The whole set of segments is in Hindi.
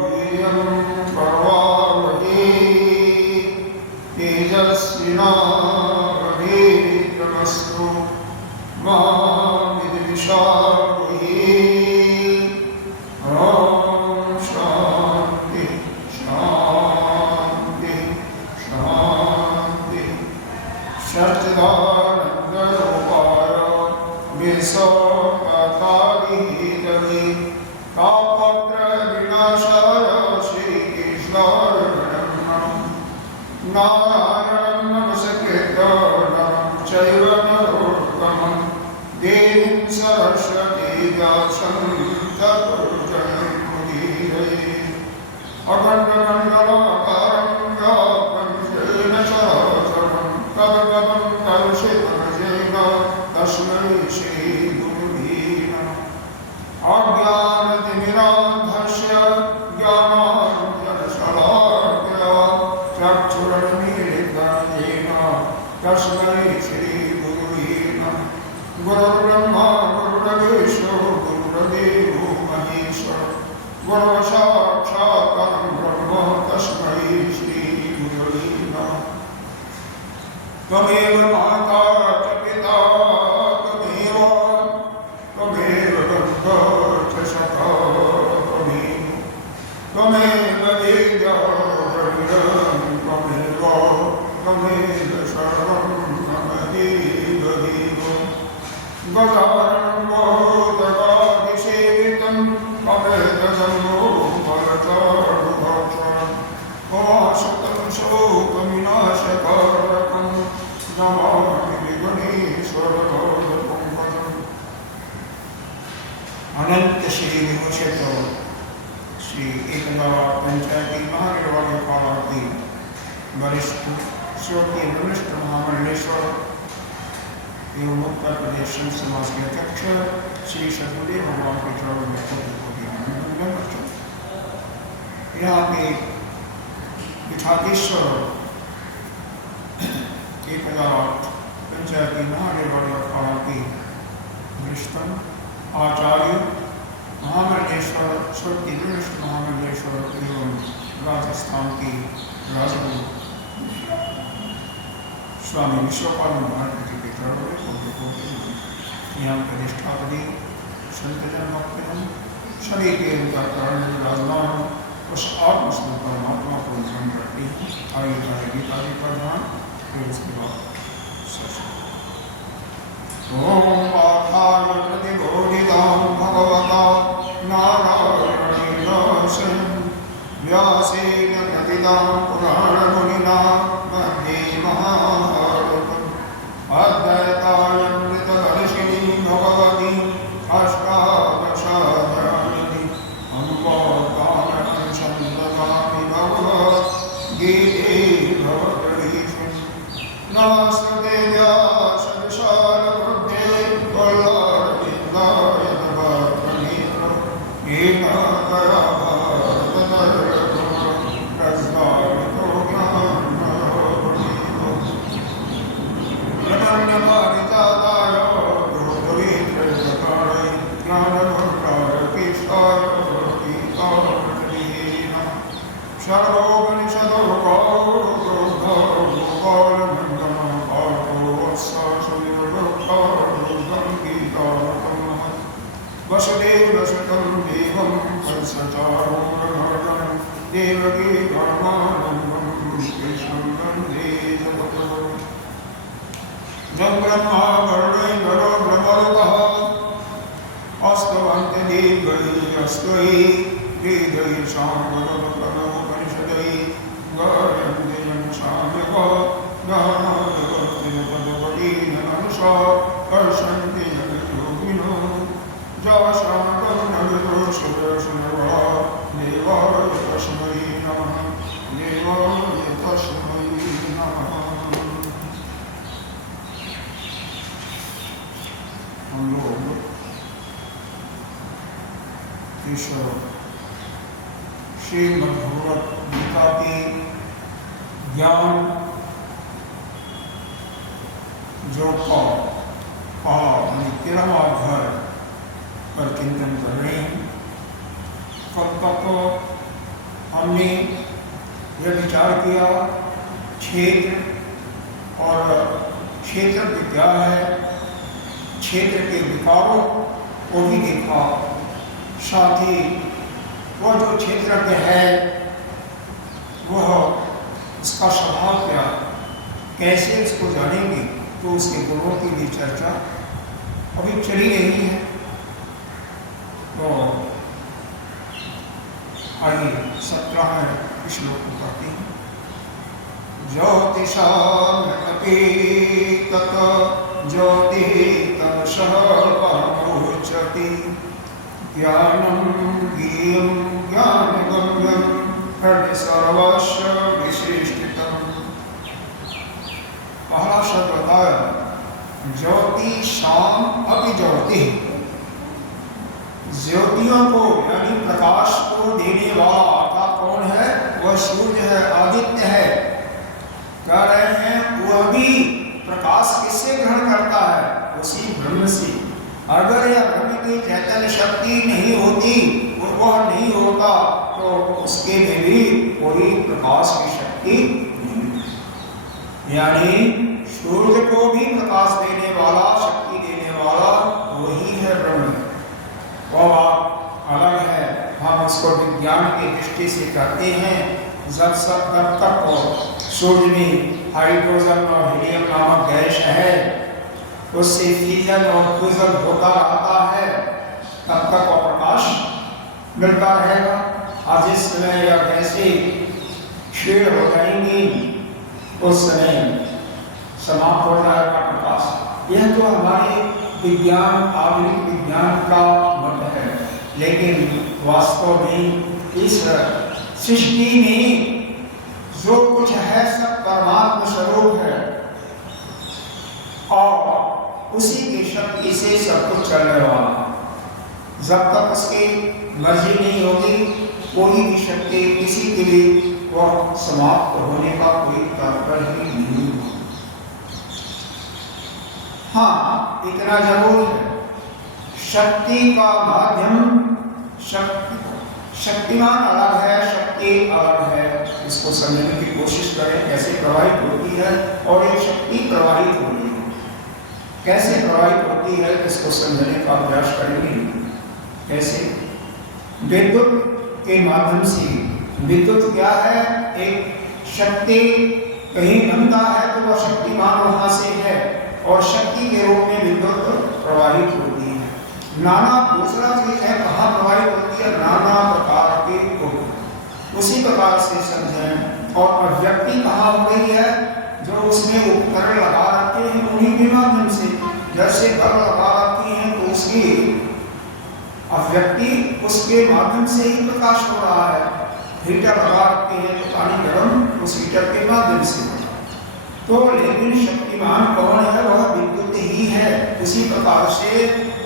वीर्यं करवावहै तेजस्विनावधीतमस्तु मा विद्विषावहै। ॐ शान्ति शान्ति शान्ति। सच्चिदानन्दरूपाय विश्वकथाधीतये तापत्रयविनाशाय श्रीकृष्णाय नारायणं नमस्कृत्य नरं चैव नरोत्तमं देवीं सरस्वतीं व्यासं ततो जयमुदीरये। अखण्डमण्डलाकारं व्याप्तं येन चराचरं तद्गतं कलुषितं येन तस्मै श्रीगुरुवे नमः। अज्ञानतिमिरान्धस्य ज्ञानाञ्जनशलाकया चक्षुरुन्मीलितं येन तस्मै श्रीगुरुवे नमः। गुरुर्ब्रह्मा गुरुर्विष्णु गुरुर्देवो महेश्वरः गुरुः साक्षात् परं ब्रह्म तस्मै श्रीगुरुवे नमः। त्वमेव माता च पिता त्वमेव बन्धुः च सखा त्वमेव वेद्यः त्वमेव सर्वं मम देव देव। गजाननं भूतगणाधिसेवितं कपितजम्बूफलचारुभक्षणं उमासुतं शोकविनाशकारकं नमामि विघ्नेश्वरपादपङ्कजम्। अनंत श्री विभूषित श्री एकनाथ पंचायती महागणवाड़ी पालावती वरिष्ठ श्रोती वरिष्ठ महामंडलेश्वर एवं उत्तर प्रदेश संघ समाज के अध्यक्ष श्री सदगुरुदेव भगवान के चरणों में यहाँ पे विठाकेश्वर एकनाथ पंचायती महागणवाड़ी पालावती वरिष्ठ आचार्य महामंडलेश्वर स्वर्गीय वरिष्ठ महामंडलेश्वर एवं राजस्थान की राजगुरु स्वामी विश्वपालन भारती जी के चरणों में यहाँ प्रतिष्ठापति संतजन भक्तजन सभी के उनका कारण विराजमान उस आत्मस्वरूप परमात्मा को ध्यान करते हैं। आइए जाए गीता जी का ध्यान फिर उसके बाद ओम पाठान प्रतिबोधितां भगवता नारायणेन स्वयं व्यासेन कथितां पुराणमुनिना मध्ये महाभारतम् अद्वैतामृतवर्षिणीं भगवतीं अष्टादशाध्यायिनीं अम्ब गानं संददामि भगवद्गीते भवद्गीते। नमस्ते व्यासविशालबुद्धे वल्लभविन्दाय तवात्मनेत्र येन दया वसुदेवसुतं देवं कंसचारूढमर्दनं देवकी परमानन्दं कृष्णं वन्दे जगद्गुरुं। ब्रह्मा वरुणेन्द्रो ब्रह्मरुद्रः अस्तवन्ति देवैः अस्त्वयि वेदैः सामवेदोपनिषदैः गायन्ति यन्सामिव गानादिवक्तिपदवतीन मनसा कर्षन्ति योगिनो जाशान्तं नविदुषुदर्शनवा देवाय तस्मै नमः देवाय तस्मै नमः। हम लोग ईश्वर श्रीमद्भगवत गीता के ज्ञान जो पहाड़ 13वां अध्याय पर चिंतन कर रहे हैं। कल तक हमने यह विचार किया क्षेत्र और क्षेत्र के क्या है, क्षेत्र के विकारों को भी देखा, साथ ही वह जो क्षेत्र के है वह उसका स्वभाव क्या, कैसे इसको जानेंगे, तो उसके गुणों की भी चर्चा अभी चली रही है। तो आइए 17 श्लोक को पढ़ते हैं। ज्योतिषामपि तत् ज्योतिः तमसः परमोच्यते ज्ञानं ज्ञेयं ज्ञानगम्यं हृदि सर्वस्य विशिष्टितम्। पहला शब्द बताया ज्योतिषाम अपि ज्योति, ज्योतियों को यानी प्रकाश को देने वाला अर्थात कौन है, वह सूर्य है, आदित्य है। कह रहे हैं वह भी प्रकाश किससे ग्रहण करता है, उसी ब्रह्म से। अगर यह ब्रह्म की चैतन्य शक्ति नहीं होती, वह नहीं होता, तो उसके में भी कोई प्रकाश की शक्ति नहीं। यानी सूर्य को भी प्रकाश देने वाला, शक्ति देने वाला वही है ब्रह्म। वह बात अलग है, हम उसको विज्ञान की दृष्टि से कहते हैं। जब तक सूर्य में हाइड्रोजन और हीलियम नामक गैस है, उससे फ्यूजन और फ्यूजन होता रहता है, तब तक वह प्रकाश मिलता रहेगा। आज इस समय यह गैसें क्षीण हो जाएंगी, उस समय समाप्त हो जाएगा प्रकाश। यह तो हमारे विज्ञान, आधुनिक विज्ञान का मत है, लेकिन वास्तव में इस सृष्टि में जो कुछ है सब परमात्मा स्वरूप है और उसी की शक्ति से सब कुछ चलने वाला। जब तक उसकी मर्जी नहीं होगी, कोई भी शक्ति किसी के लिए वह समाप्त होने का कोई तात्पर्य ही नहीं। हाँ, इतना जरूर है, शक्ति का माध्यम शक्तिमान अलग है, शक्ति अलग है। इसको समझने की कोशिश करें, कैसे प्रवाहित होती है और एक शक्ति प्रवाहित हो रही है, कैसे प्रवाहित होती है, इसको समझने का प्रयास करेंगे। कैसे? विद्युत के माध्यम से। विद्युत क्या है? एक शक्ति कहीं बनता है तो वह शक्तिमान वहां से है और शक्ति के रूप में विद्युत प्रवाहित होती है। नाना दूसरा चीज है, कहाँ प्रवाहित होती है? नाना प्रकार के गुण। उसी प्रकार से समझें। और अभिव्यक्ति कहाँ हो गई है? जो उसमें उपकरण लगा रखते हैं उन्हीं के माध्यम से। जैसे घर लगा रखी है तो उसकी अभिव्यक्ति उसके माध्यम से ही प्रकाश हो रहा है। हीटर लगा रखते हैं तो पानी गर्म उस हीटर के माध्यम से। तो लेकिन शक्तिमान कौन है? वह विद्युत ही है। उसी प्रकार से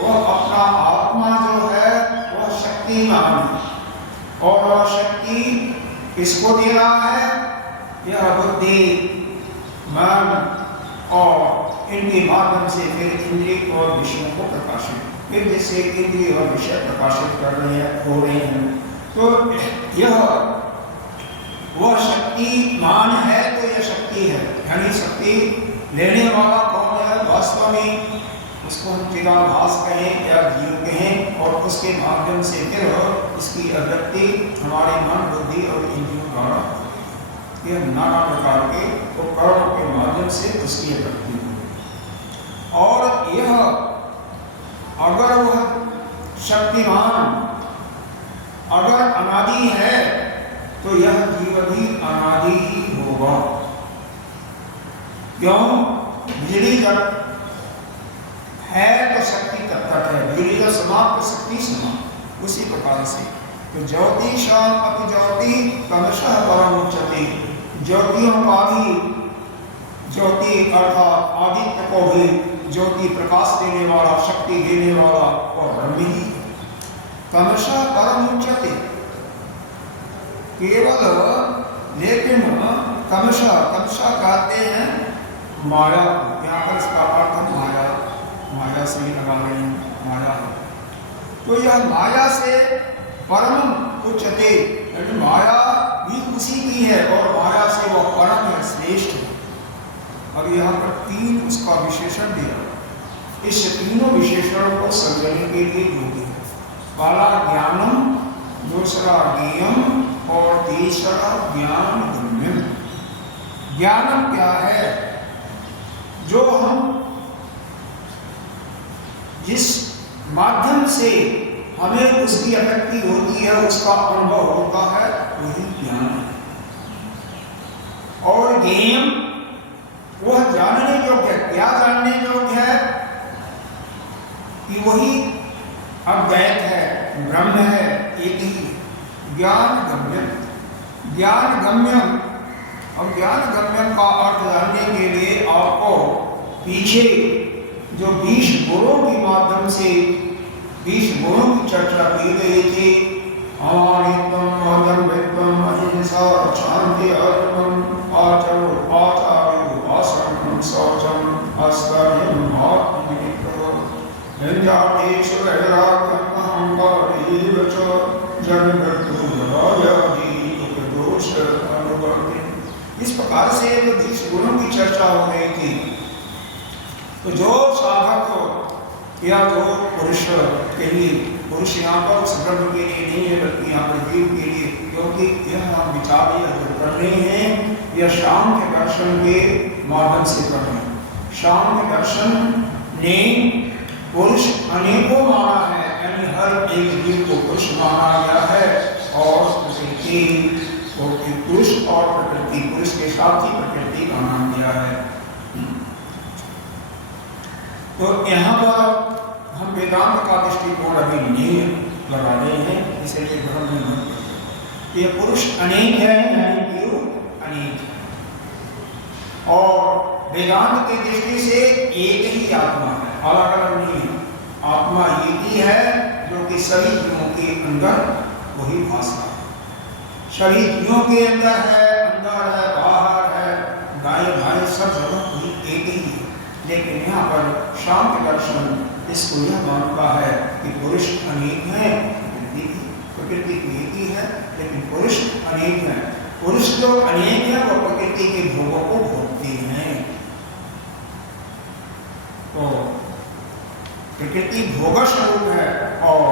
वह अपना आत्मा जो है वह शक्तिमान है। और वह शक्ति किसको दे रहा है? यह बुद्धि, मन और इनके माध्यम से फिर इंद्रिय और विषयों को प्रकाशित, फिर जैसे इंद्रिय और विषय प्रकाशित कर रहे हैं, हो रहे हैं। तो यह वह शक्तिमान है, तो यह शक्ति है। यानी शक्ति लेने वाला कौन है? वास्तव में उसको हम चिदाभास कहें या जीव कहें, और उसके माध्यम से फिर इसकी अभिव्यक्ति हमारे मन, बुद्धि और इंद्रियों द्वारा, यह नाना प्रकार के उपकरणों के माध्यम से उसकी अभिव्यक्ति है। और यह अगर वह शक्तिमान अगर अनादि है तो यह जीव भी अनादि ही होगा। क्यों? बिजली जब है तो शक्ति तब तक है, बिजली जब समाप्त, शक्ति समाप्त। उसी प्रकार से तो ज्योतिषाम अपि ज्योति तमसः परमुच्यते। ज्योतियों का भी, ज्योति अर्थात आदित्य को भी ज्योति प्रकाश देने वाला, शक्ति देने वाला और ब्रह्म ही। तमसः परमुच्यते केवल, लेकिन तमसः, तमसः कहते हैं माया। यहाँ पर इसका अर्थ माया, से ही लगा रहे हैं, माया। तो यह माया से परम उच्चते, यानी माया भी उसी की है और माया से वह परम है, श्रेष्ठ है। अब यहाँ पर 3 उसका विशेषण दिया। इस तीनों विशेषणों को समझने के लिए योग्य है। पहला ज्ञानम, दूसरा ज्ञेयम और तीसरा ज्ञान गम्यम। ज्ञानम क्या है? जो हम जिस माध्यम से हमें उसकी अनुभूति होती है, उसका अनुभव होता है, वही ज्ञान है। और ज्ञेयम वह जानने योग्य है। क्या जानने योग्य है? कि वही अद्वैत है, ब्रह्म है, एक ही। ज्ञान गम्यम, ज्ञान गम्यम। अब ज्ञान गम्यम का अर्थ जानने के लिए आपको पीछे जो 20 गुणों के माध्यम से 20 गुणों की चर्चा की गई थी, अमानित्वम, अदम्भित्वम, अहिंसा, शांति, अदम्भम, आचरो, आचार्यो, आश्रमम, शौचम, आस्पर्यम, आत्मनिग्रह, व्यंजादेषु वैराग्यम, अहंकारेव च, जन्ममृत्यु जराव्याधि दुःखदोष अनुवर्ति। इस प्रकार से जो 20 गुणों की चर्चा हो गई थी, तो जो साधक या जो पुरुष के लिए, पुरुष यहाँ पर उस ब्रह्म के लिए नहीं है बल्कि यहाँ पर जीव के लिए, क्योंकि यह हम विचार कर रहे हैं, यह शाम के दर्शन के माध्यम से कर रहे हैं। शाम के दर्शन ने पुरुष अनेकों माना है, यानी हर एक जीव को पुरुष माना गया है, और प्रकृति को पुरुष और प्रकृति, पुरुष के साथ ही प्रकृति का नाम दिया है। तो यहाँ पर हम वेदांत का दृष्टिकोण अभी नहीं लगा रहे हैं, इसलिए भ्रम नहीं होता। ये पुरुष अनेक है, यानी जीव अनेक है, और वेदांत की दृष्टि से एक ही आत्मा है, अलग अलग नहीं है। आत्मा एक ही है, जो कि सभी जीवों के अंदर वही भाषा है, सभी जीवों के अंदर है, बाहर है, दाएं बाएं सब जगह वही एक ही है। लेकिन यहाँ पर शाम के दर्शन इसको यह मानता है कि पुरुष अनेक है, प्रकृति एक ही है, लेकिन पुरुष अनेक है। पुरुष जो अनेक है वो प्रकृति के भोगों को भोगते हैं। तो प्रकृति भोग स्वरूप है और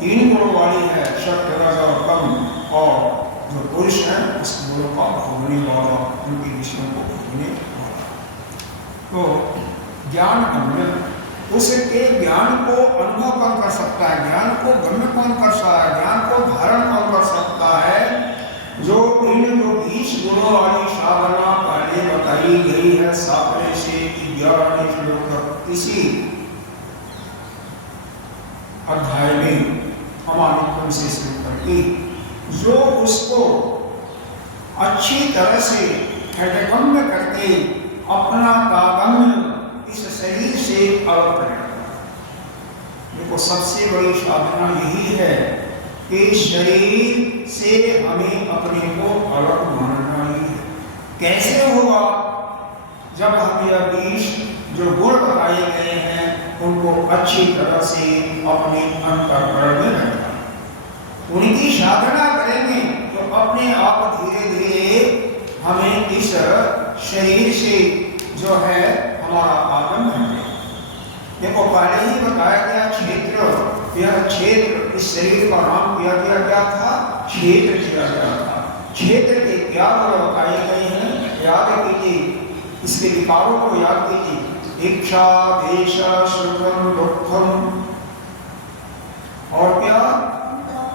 3 गुणों वाली है, सत्य, रज और तम, और जो पुरुष है उस गुणों का भोगने वाला, उनके विषयों को भोगने वाला। तो ज्ञान गम्य, उसके ज्ञान को अनुभव कौन कर सकता है, ज्ञान को गम्य कौन कर सकता है, ज्ञान को धारण कौन कर सकता है? जो इन जो 20 गुणों वाली साधना पहले बताई गई है, 7वें से 11वें श्लोक तक इसी अध्याय में अमानित्वम से शुरू करके, जो उसको अच्छी तरह से हृदयगम्य करके अपना तागम्य इस शरीर से अलग करेगा। देखो सबसे बड़ी साधना यही है कि शरीर से हमें अपने को अलग मानना ही है। कैसे होगा? जब हम यह 20 जो गुण बताए गए हैं उनको अच्छी तरह से अपने अंतःकरण में रखना, उनकी साधना करेंगे तो अपने आप धीरे धीरे हमें इस शरीर से जो है हमारा आगम है। देखो पहले ही बताया गया क्षेत्र, यह क्षेत्र इस शरीर का नाम किया गया था, क्षेत्र किया गया था। क्षेत्र के क्या गुण बताए गए हैं याद कीजिए, इसके विकारों को याद कीजिए। इच्छा, द्वेष, सुखम, दुखम, और क्या?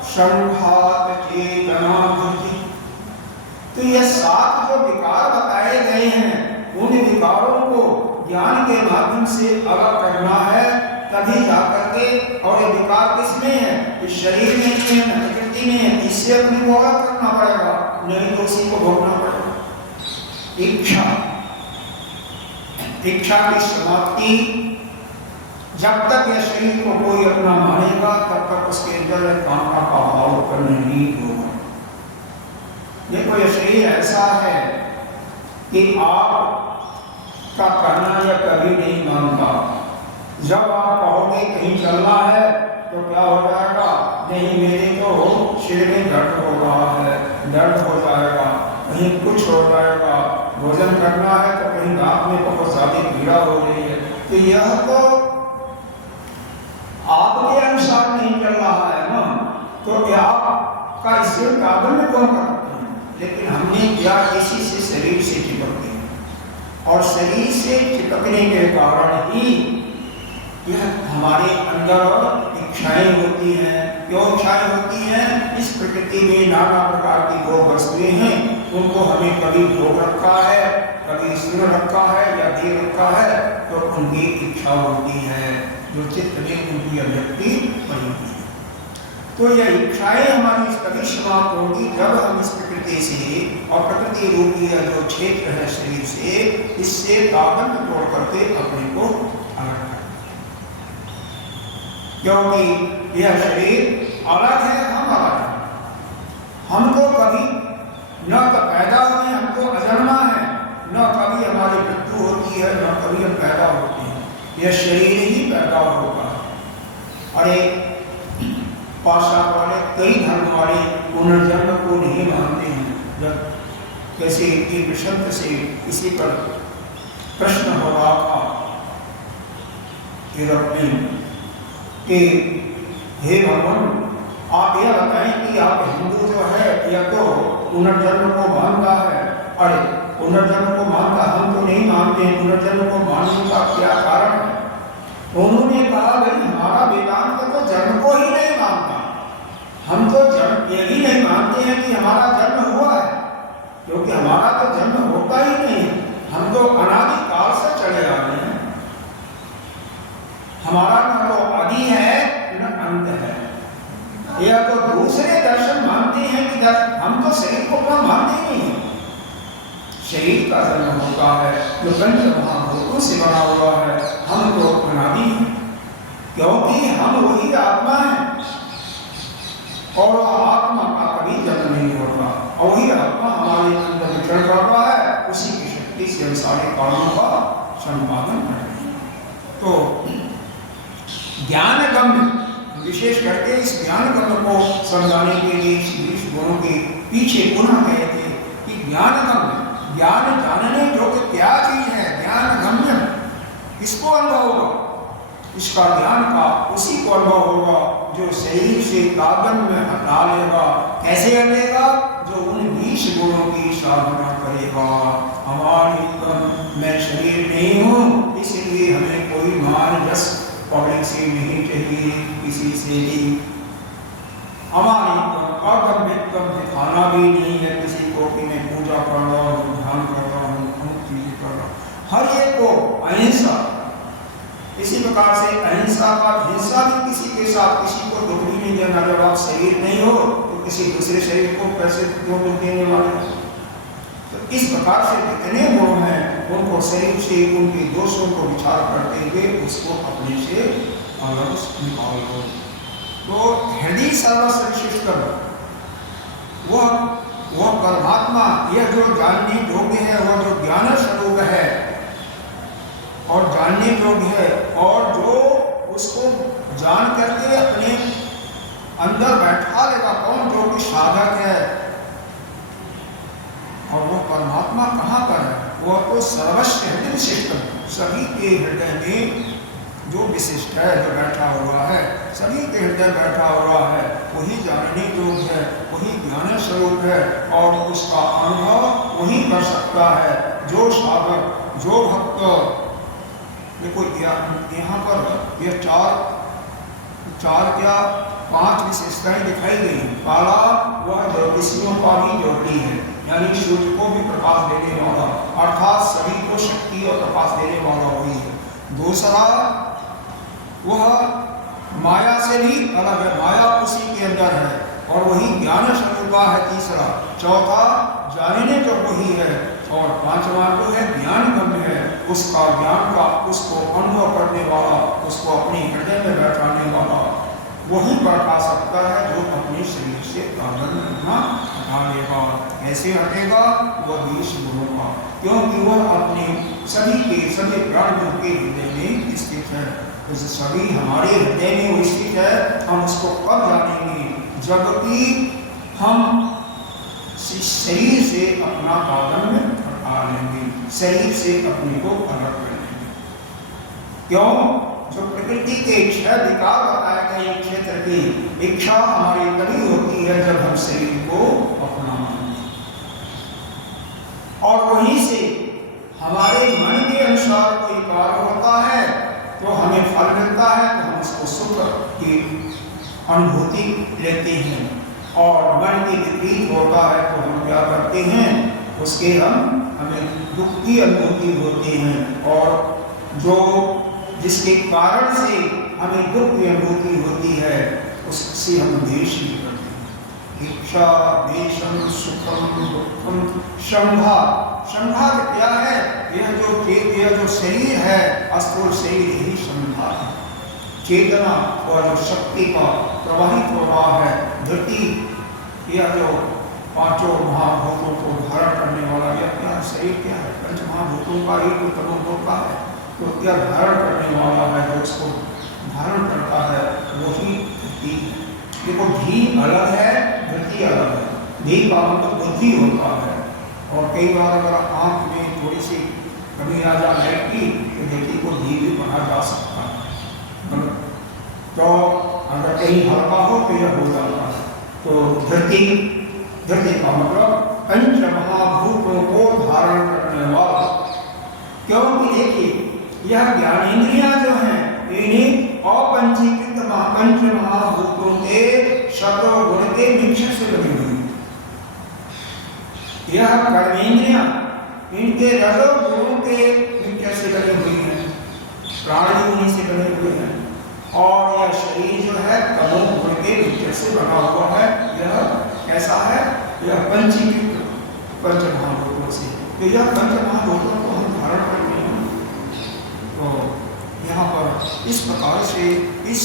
संघात, चेतना, बुद्धि। तो ये 7 जो विकार बताए गए हैं, उन विकारों को ज्ञान के माध्यम से अलग करना है, तभी जाकर के। और ये विकार किसमें है? इस शरीर में है, प्रकृति में है, इससे अपने को अलग करना पड़ेगा, नहीं तो उसी को भोगना पड़ेगा। इच्छा, इच्छा की समाप्ति, जब तक यह शरीर को कोई अपना मानेगा तब तक उसके अंदर कामना का भाव उत्पन्न नहीं होगा। देखो यह शरीर ऐसा है कि आप का करना यह कभी नहीं मानता। जब आप कहोगे कहीं चलना है तो क्या हो जाएगा? नहीं मेरे तो सिर में दर्द हो रहा है, दर्द हो जाएगा, कहीं कुछ हो जाएगा, भोजन करना है तो कहीं दांत में बहुत ज्यादा पीड़ा हो रही है। तो यह तो आपके अनुसार नहीं चल रहा है ना, तो आपका इससे काबल में कौन करते हैं? लेकिन हमने क्या इसी से शरीर से चिपक गए और शरीर से चिपकने के कारण ही यह हमारे अंदर इच्छाएं होती हैं। क्यों इच्छाएं होती हैं? इस प्रकृति में नाना प्रकार की जो वस्तुएं हैं उनको हमें कभी भोग रखा है, कभी सुन रखा है या दे रखा है, तो उनकी इच्छा होती है जो चित्त में उनकी अभिव्यक्ति बनी हुई है। तो यह इच्छाएं हमारी तभी समाप्त होगी जब हम इस प्रकृति से और प्रकृति रूपी जो क्षेत्र है शरीर से, इससे ताबंद तोड़ करके अपने को अलग कर, क्योंकि यह शरीर अलग है, हम अलग हैं। हमको कभी न तो पैदा हुए, हमको अजन्मा है, न कभी हमारी मृत्यु होती है, न कभी हम पैदा होते हैं। यह शरीर ही पैदा होगा। अरे पाश्चात्य वाले, कई धर्म वाले पुनर्जन्म को नहीं मानते हैं। जब कैसे एक संत से किसी पर प्रश्न हो रहा था कि हे भगवान, आप यह बताएं कि आप हिंदू जो है यह तो पुनर्जन्म को मानता है। अरे पुनर्जन्म को मानता, हम तो नहीं मानते हैं। पुनर्जन्म को मानने का क्या कारण है? उन्होंने कहा भाई हमारा वेदांत तो जन्म को ही नहीं मानता। हम तो जन्म यही नहीं मानते हैं कि हमारा जन्म हुआ है, क्योंकि हमारा तो जन्म होता ही नहीं है। हम तो अनादि काल से चले आ रहे हैं। हमारा न तो आदि है न अंत है। यह तो दूसरे दर्शन मानते हैं कि हम तो शरीर को अपना मानते ही नहीं है। शरीर का जन्म होता है जो पंच महाभूतों से बना हुआ है। हम तो अनादि हैं, क्योंकि हम वही आत्मा है और आत्मा का कभी जन्म नहीं होता और वही आत्मा हमारे अंदर विचरण कर रहा है। उसी की शक्ति से हम सारे कामों का संपादन कर रहे हैं। तो ज्ञान गम्य, विशेष करके इस ज्ञान गम्य को समझाने के लिए शीर्ष गुणों के पीछे पुनः गए थे कि ज्ञान गम्य, ज्ञान जानने योग्य क्या चीज है, ज्ञान गम्य, किसको अनुभव होगा? इसका ज्ञान का उसी को अनुभव होगा जो शरीर से कागन में हटा लेगा। कैसे हटेगा? जो उन 20 गुणों की साधना करेगा। हमारी मैं शरीर नहीं हूँ, इसलिए हमें कोई मान यश पब्लिक से नहीं चाहिए, किसी से भी। हमारी अगम्यत्व दिखाना भी नहीं है किसी को कि मैं पूजा कर रहा हूँ, ध्यान कर रहा हूँ, अमुक चीजें कर रहा हूँ। हर एक को अहिंसा, इसी प्रकार से अहिंसा का हिंसा भी किसी के साथ किसी को दुख भी नहीं देना। जब आप शरीर नहीं हो तो किसी दूसरे शरीर को कैसे क्यों दुख देने वाले? तो इस प्रकार से जितने गुण हैं उनको शरीर से उनके दोषों को विचार करते हुए उसको अपने से अलग निकाल दो। तो हृदय सर्वश्रेष्ठ कर वह परमात्मा, यह जो जानने योग्य है, वह जो ज्ञान स्वरूप है और जानने योग्य है और जो उसको जान करके अपने अंदर बैठा लेगा कौन? जो कि साधक है। और वह परमात्मा कहाँ पर है? वह तो सर्वस्व हृदय विशिष्ट, सभी के हृदय में जो विशिष्ट है, जो बैठा हुआ है, सभी के हृदय बैठा हुआ है, वही जानने योग्य है, वही ज्ञान स्वरूप है और उसका अनुभव वही कर सकता है जो साधक, जो भक्त। देखो यहाँ पर यह चार क्या 5 विशेषताएं दिखाई गई। पहला वह ज्योतिषियों का भी ज्योति है, यानी सूर्य को भी प्रकाश देने वाला, अर्थात सभी को शक्ति और प्रकाश देने वाला वही है। दूसरा वह माया से भी अलग है, माया उसी के अंदर है और वही ज्ञान स्वरूप है। तीसरा, चौथा जानने जो वही है और पांचवा जो है ज्ञान गम्य है, उसका ज्ञान का उसको अनुभव करने वाला, उसको अपने हृदय में बैठाने वाला वही बैठा सकता है जो अपने शरीर से कागन हटा लेगा। कैसे हटेगा? वह 20 गुणों का, क्योंकि वह अपने सभी प्राणियों के हृदय में स्थित है। तो सभी हमारे हृदय में वो स्थित है। हम उसको कब जानेंगे? जबकि हम शरीर से अपना तादात्म्य हटा लेंगे, शरीर से अपने को अलग कर लेंगे। क्यों? जो प्रकृति के क्षय विकार बताए गए क्षेत्र की इच्छा हमारी तभी होती है जब हम शरीर को अपनाएंगे, और वहीं से हमारे मन के अनुसार कोई कार्य होता है तो हमें फल मिलता है, तो हम उसको सुख की अनुभूति लेते हैं, और मन के विपरीत होता है तो हम क्या करते हैं, उसके हमें दुख की अनुभूति होती है, और जो जिसके कारण से हमें दुख की अनुभूति होती है उससे हम द्वेष भी करते हैं। इच्छा द्वेषम सुखम दुखम शंभा। शंभा क्या है? यह जो शरीर है, स्थूल शरीर ही शंभा है। चेतना और जो शक्ति का प्रवाहित प्रवाह है, धृति, यह जो पांचों महाभूतों को धारण करने वाला यह क्या शरीर क्या है? पंच महाभूतों का एक तत्व का है, तो क्या धारण करने वाला है, जो उसको धारण करता है वही धृति। देखो धी अलग है, धृति अलग है। धी का मतलब बुद्धि होता है, और कई बार अगर आंख में थोड़ी सी कमी आ जाए लाइट की तो धृति को धी भी बढ़ा जा सकता है। तो अगर कहीं हल्का हो तो यह हो जाता है। तो धृति का मतलब पंच महाभूतों को धारण करने वाला। क्योंकि देखिए यह ज्ञानेंद्रियां जो हैं इन्हीं अपंचीकृत पंच महाभूतों के शब्द और गुण के मिश्रण से बनी हुई। यह कर्मेंद्रियां इनके रजो गुणों के मिश्रण से बनी हुई हैं, प्राण उन्हीं से बने हुए हैं, और यह शरीर जो है तमो गुण के मिश्रण से बना हुआ है। यह कैसा है? यह पंचीकृत पंच महाभूतों से। तो यह पंच महाभूतों को हम धारण करते हैं। तो यहाँ पर इस प्रकार से इस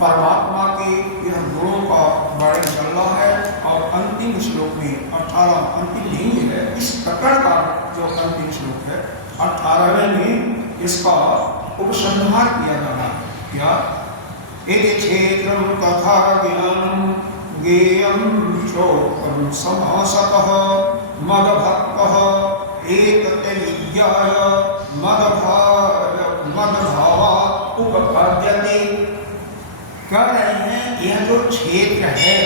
परमात्मा के यह गुणों का वर्णन चल रहा है, और अंतिम श्लोक में 18 अंतिम नहीं है, इस प्रकरण का जो अंतिम श्लोक है 18वें में इसका उपसंहार किया जा रहा है। क्या? इति क्षेत्रं तथा ज्ञानं ज्ञेयं चोक्तं समासतः मदभक्तः एतत् विज्ञाय मदभावा उपपद्यते। कह रहे हैं यह जो क्षेत्र है,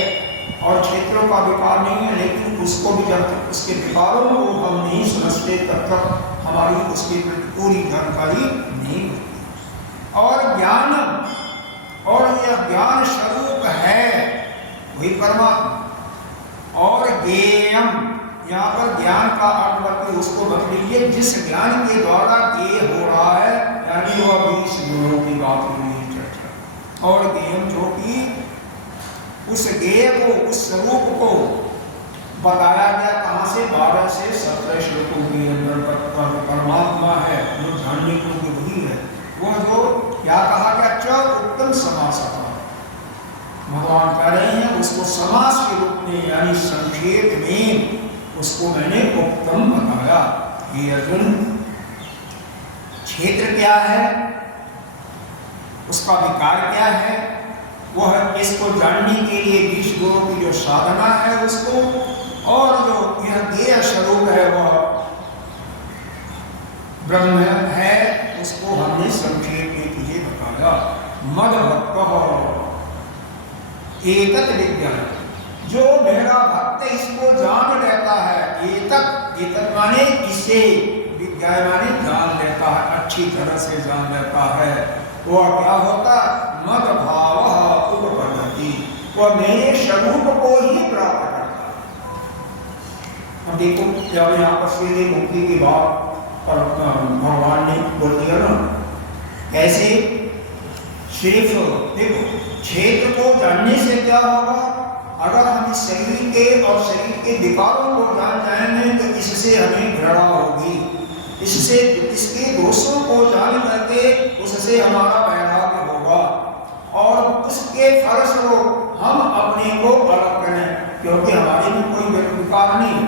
और क्षेत्रों का विकार नहीं है, लेकिन उसको भी जब तक उसके विकारों को हम नहीं समझते तब तक हमारी उसकी पूरी जानकारी नहीं होती। और ज्ञान, और यह ज्ञान स्वरूप है वही परमात्मा। और ज्ञेयम, यहाँ पर ज्ञान का अर्थ करके उसको बता लीजिए जिस ज्ञान के द्वारा ज्ञेय हो रहा है, यानी वह 20 गुणों की बात हुई चर्चा। और ज्ञेयम जो कि उस ज्ञेय को, उस स्वरूप को बताया गया कहाँ से? 12 से 17 श्लोकों के अंदर परमात्मा है जो जानने को वही है। वह जो क्या कहा गया? च उत्तम समास। भगवान कह रहे हैं उसको समास के रूप में, यानी संक्षेप में उसको मैंने उत्तम बताया। ये अर्जुन क्षेत्र क्या है, उसका विकार क्या है, वह इसको जानने के लिए 20 गुणों की जो साधना है उसको, और जो यह ज्ञेय स्वरूप है वह ब्रह्म है, उसको हमने संक्षेप में तुझे बताया। मद भक्त एतत् विज्ञान, जो मेरा भक्त इसको जान लेता है, एतत् माने इसे, विज्ञान माने जान लेता है, अच्छी तरह से जान लेता है, वह क्या होता? मद भाव उपपद्यति, वह मेरे स्वरूप को ही प्राप्त करता है। अब देखो जब यहाँ पर सीधे मुक्ति की बात पर भगवान ने बोल दिया ना, कैसे? सिर्फ देखो क्षेत्र को जानने से क्या होगा? अगर हम इस शरीर के और शरीर के विकारों को जान जाएंगे तो इससे हमें घृणा होगी, इससे इसके दोषों को जान करके उससे हमारा वैराग्य होगा, और उसके फलस्वरूप हम अपने को अलग करें, क्योंकि हमारे में कोई विकार नहीं,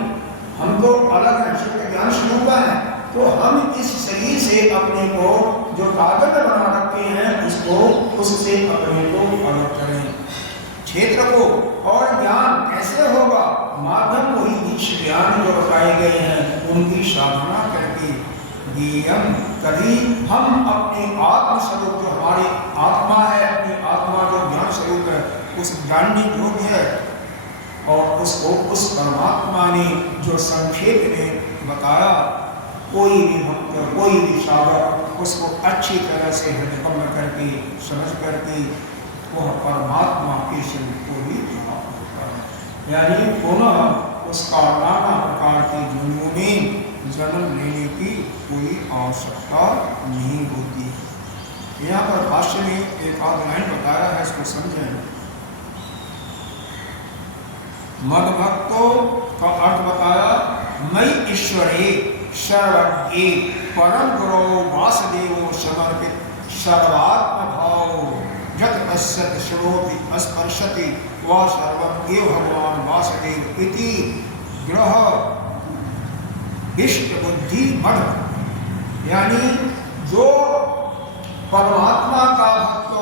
हम तो अलग हैं, शुद्ध ज्ञान स्वरूप है। तो हम इस शरीर से अपने को जो ताकत बना रखते हैं उसको, उससे अपने को अलग करें। क्षेत्र को। और ज्ञान कैसे होगा? माध्यम वही ईश ज्ञान जो बताए गए हैं उनकी साधना करके। ज्ञेयम, कभी हम अपने आत्म स्वरूप जो हमारी आत्मा है, अपनी आत्मा जो ज्ञान स्वरूप है, उस जानने योग्य है और उसको उस परमात्मा ने जो संक्षेप में बताया, कोई भी भक्त, कोई भी साधक उसको अच्छी तरह से हृदयगम्य करके समझ करके वह परमात्मा के स्वरूप को भी प्राप्त होता है। यानी पुनः उसका नाना प्रकार की जन्मों में जन्म लेने की कोई आवश्यकता नहीं होती। यहाँ पर भाष्य में एक आध लाइन बताया है, इसको समझें। मद भक्तों का अर्थ बताया, मई ईश्वरे सर्वज्ञे परम गुरो वासुदेवो समर्पित सर्वात्म भाव जत पश्यति श्रोति स्पर्शति वा सर्वं एव भगवान वासुदेव इति ग्रह इष्ट बुद्धि मद। यानी जो परमात्मा का भक्त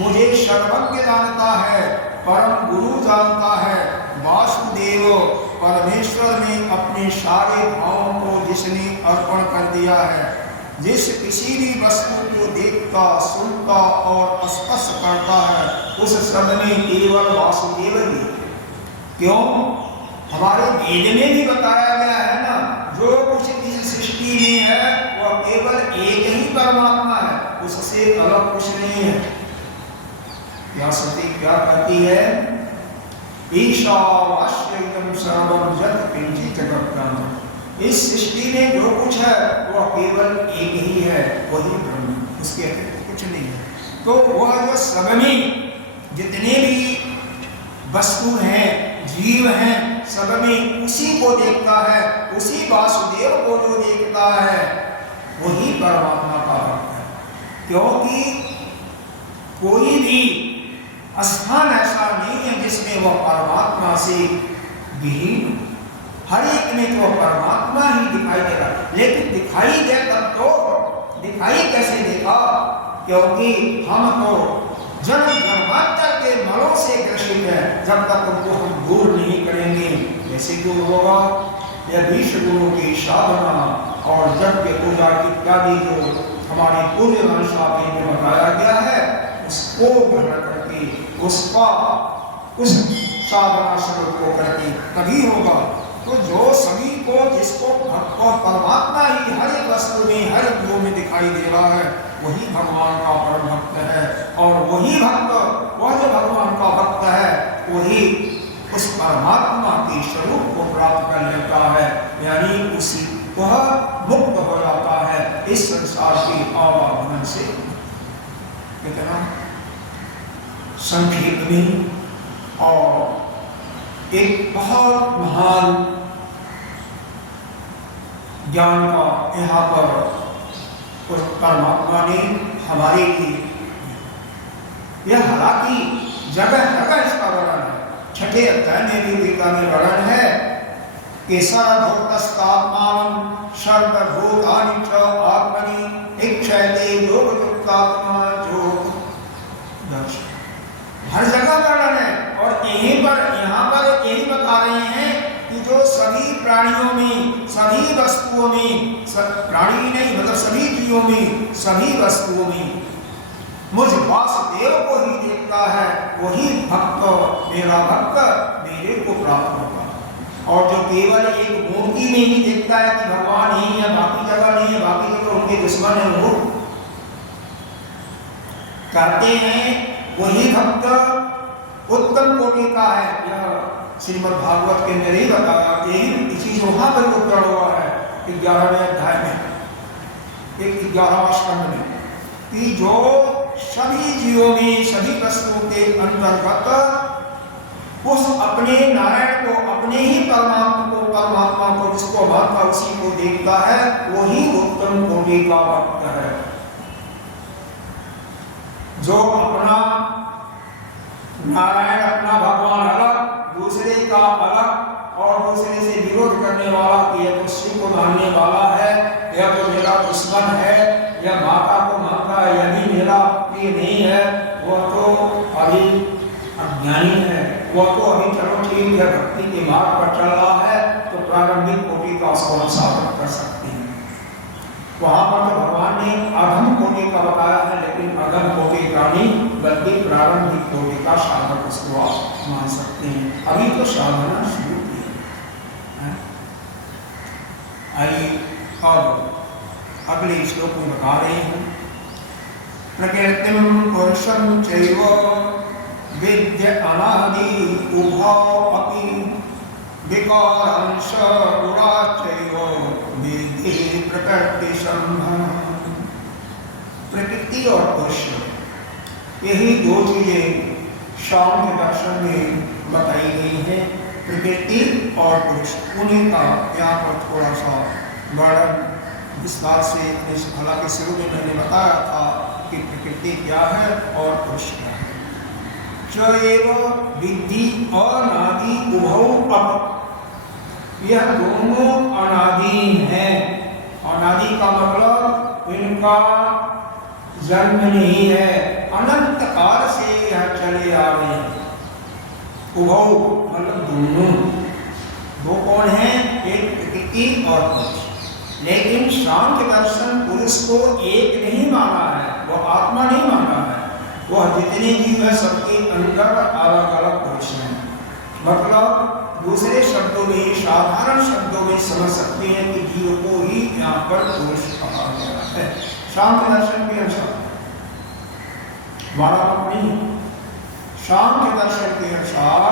मुझे सर्वज्ञ जानता है, परम गुरु जानता है, वासुदेव परमेश्वर ने अपने सारे भावों को जिसने अर्पण कर दिया है, जिस किसी भी वस्तु को देखता, सुनता और स्पर्श करता है, उस सब में केवल वासुदेव ही। क्यों? हमारे वेद में भी बताया गया है ना, जो कुछ इस सृष्टि में है वह केवल एक ही परमात्मा है, उससे अलग कुछ नहीं है। यह सती क्या कहती है? ईशावास्यम सर्वं जगत् किंचित् जगत्। इस सृष्टि में जो कुछ है वह केवल एक ही है, वही ब्रह्म, उसके अतिरिक्त कुछ नहीं है। तो वह जो सब में जितने भी वस्तु हैं, जीव हैं, सब में उसी को देखता है, उसी वासुदेव को जो देखता है वही परमात्मा का भक्त है। क्योंकि कोई भी स्थान ऐसा नहीं है जिसमें वह परमात्मा से विहीन, हर एक में तो परमात्मा ही दिखाई दे रहा। लेकिन दिखाई दे तब तो दिखाई कैसे देगा? क्योंकि हम तो जन्म जन्मांतर के मलों से ग्रसित है, जब तक उनको हम दूर नहीं करेंगे कैसे दूर होगा? यह 20 गुणों की साधना और यज्ञ पूजा इत्यादि जो हमारे पूर्व वंशावली में बताया गया है, उसको ग्रहण करके उसका उस साधना स्वरूप को करके तभी होगा। तो जो सभी को, जिसको भक्त परमात्मा ही हर एक वस्तु में, हर एक गुण में दिखाई दे रहा है, वही भगवान का परम भक्त है। और वही भक्त, वह जो भगवान का भक्त है, वही उस परमात्मा के स्वरूप को प्राप्त कर लेता है, यानी उसी वह मुक्त हो जाता है इस संसार के आवागमन से। कितना संक्षेप में और एक बहुत महान ज्ञान का यहाँ पर उस परमात्मा ने हमारे लिए, यह हालांकि जगह जगह इसका वर्णन है। 6ठे अध्याय में भी गीता में वर्णन है कि सर्वभूतस्थात्मानं सर्वभूतानि च आत्मनि इक्षते योगयुक्तात्मा योग। हर जगह वर्णन है। और यहीं पर, यहाँ पर यही बता रहे हैं कि जो सभी प्राणियों में, सभी वस्तुओं में, प्राणी नहीं मतलब सभी जीवों में, सभी वस्तुओं में मुझ वासुदेव को ही देखता है, वही भक्त, मेरा भक्त मेरे को प्राप्त होगा। और जो केवल एक मूर्ति में ही देखता है कि भगवान ही है, बाकी जगह नहीं है, बाकी जगह उनके दुश्मन है, वो कहते हैं वही भक्त उत्तम कोटि का है। यह श्रीमद् भागवत के अंदर ही बताया, यही चीज वहां पर उत्तर हुआ है 11वें अध्याय में, 11वां स्कंद में, कि जो सभी जीवों में, सभी वस्तुओं के अंतर्गत उस अपने नारायण को, अपने ही परमात्मा को जिसको मानता उसी को देखता है, वही उत्तम कोटि का भक्त है। जो अपना नारायण, अपना भगवान अलग, दूसरे का अलग और दूसरे से विरोध करने वाला कि यह तो शिव को मानने वाला है, यह तो मेरा दुश्मन है, यह माता को मानता है, यह भी मेरा प्रिय नहीं है, वह तो अभी ज्ञानी है वो तो अभी चलो ठीक है भक्ति के मार्ग पर चल रहा है तो प्रारंभिक कोटि का उसको साधन कर सकते हैं। वहां पर तो भगवान ने अधम कोटि का बताया है, लेकिन अधम कोटि का नहीं बल्कि प्रारंभिक कोटि का साधक उसको आप मान सकते हैं। अभी तो साधना शुरू की है। आइए अब अगले श्लोक में बता रहे हैं प्रकृतिम पुरुषं चैव विद्य अनादि उभौ अपि विकारांश गुणाचैव विद्धि प्रकृति संभव। प्रकृति और पुरुष यही दो चीजें सांख्य दर्शन में बताई गई हैं। प्रकृति और पुरुष उन्हीं का यहाँ पर थोड़ा सा वर्णन विस्तार से, हालांकि शुरू में मैंने बताया था कि प्रकृति क्या है और पुरुष क्या है। चैव विद्धि अनादि उभौ अपि, यह दोनों अनादि हैं। अनादि का मतलब इनका जन्म नहीं है, अनंत काल से यह चले आ रहे हैं। उभौ मतलब दोनों, दो कौन हैं? एक प्रकृति और पुरुष। लेकिन सांख्य दर्शन पुरुष को एक नहीं माना है, वह आत्मा नहीं माना है। वह जितने जीव है सबके अंदर अलग अलग पुरुष हैं। मतलब दूसरे शब्दों में, साधारण शब्दों में समझ सकते हैं कि जीव को ही यहाँ पर पुरुष कहा गया है सांख्य दर्शन के अनुसार। हमारा मत नहीं, सांख्य दर्शन के अनुसार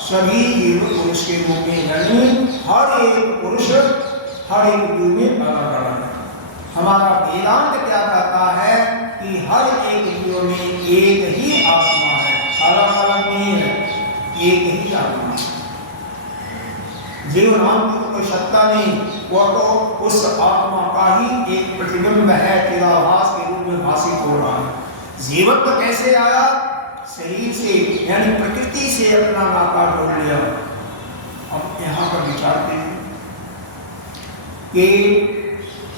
सभी जीव पुरुष के रूप में, यानी हर एक पुरुष हर एक जीव में अलग अलग है। हमारा वेदांत क्या कहता है कि हर एक जीव में एक ही आत्मा है, अलग अलग नहीं है, एक ही आत्मा है। जीव नाम की तो कोई सत्ता नहीं, वह तो उस आत्मा का ही एक प्रतिबिंब है, चिदाभास के रूप में भाषित हो रहा है। जीवत्व तो कैसे आया? शरीर से, यानी प्रकृति से अपना नाता जोड़ लिया। अब यहाँ पर विचार करें कि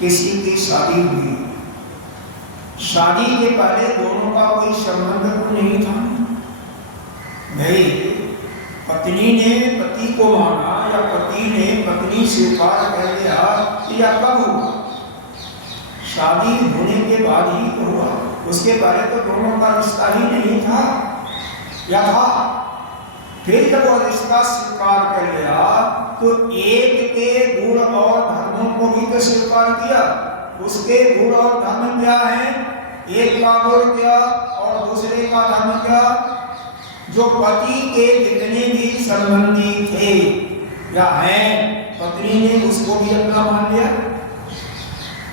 किसी की शादी हुई, शादी के पहले दोनों का कोई संबंध तो नहीं था। भाई पत्नी ने पति को माना या पति ने पत्नी स्वीकार कर लिया, या कब हुआ? शादी होने के बाद ही तो हुआ, उसके पहले तो दोनों का रिश्ता ही नहीं था, या था? फिर जब वह रिश्ता स्वीकार कर लिया तो एक के गुण और धर्मों को भी तो स्वीकार किया। उसके गुण और धर्म क्या है? एक का गुण क्या और दूसरे का धर्म क्या? जो पति के जितने भी संबंधी थे या हैं, पत्नी ने उसको भी अपना मान लिया।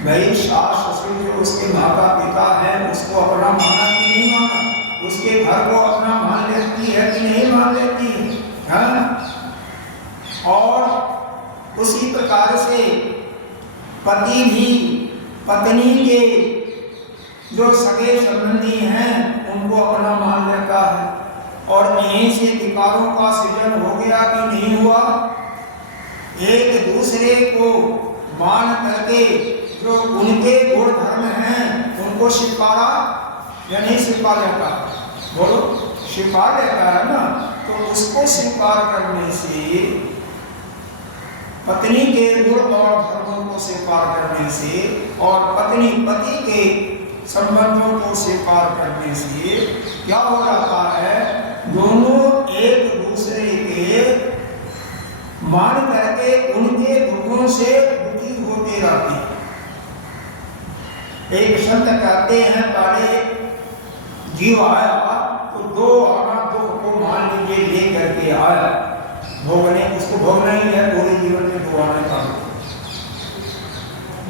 भाई सास ससुर जो उसके माता पिता हैं उसको अपना माना कि नहीं माना? उसके घर को अपना मान लेती है कि नहीं मान लेती है? और उसी प्रकार से पति भी पत्नी के जो सगे संबंधी हैं उनको अपना मान लेता है, और यहीं से विकारों का सृजन हो गया कि नहीं हुआ? एक दूसरे को मान करके जो उनके गुण धर्म हैं उनको स्वीकारा या नहीं स्वीकार लेता? बोलो, स्वीकार लेता है ना। तो उसको स्वीकार करने से, पत्नी के गुण और धर्मों को स्वीकार करने से और पत्नी पति के संबंधों को स्वीकार करने से क्या हो जाता है? दोनों एक दूसरे के मान करके उनके दुखों से दुखी होते रहते हैं। एक संत कहते हैं पहले जीव आया तो दो आना दुख को मान लीजिए ले करके आया, भोगने, उसको भोगना ही है पूरे जीवन में दो आने का।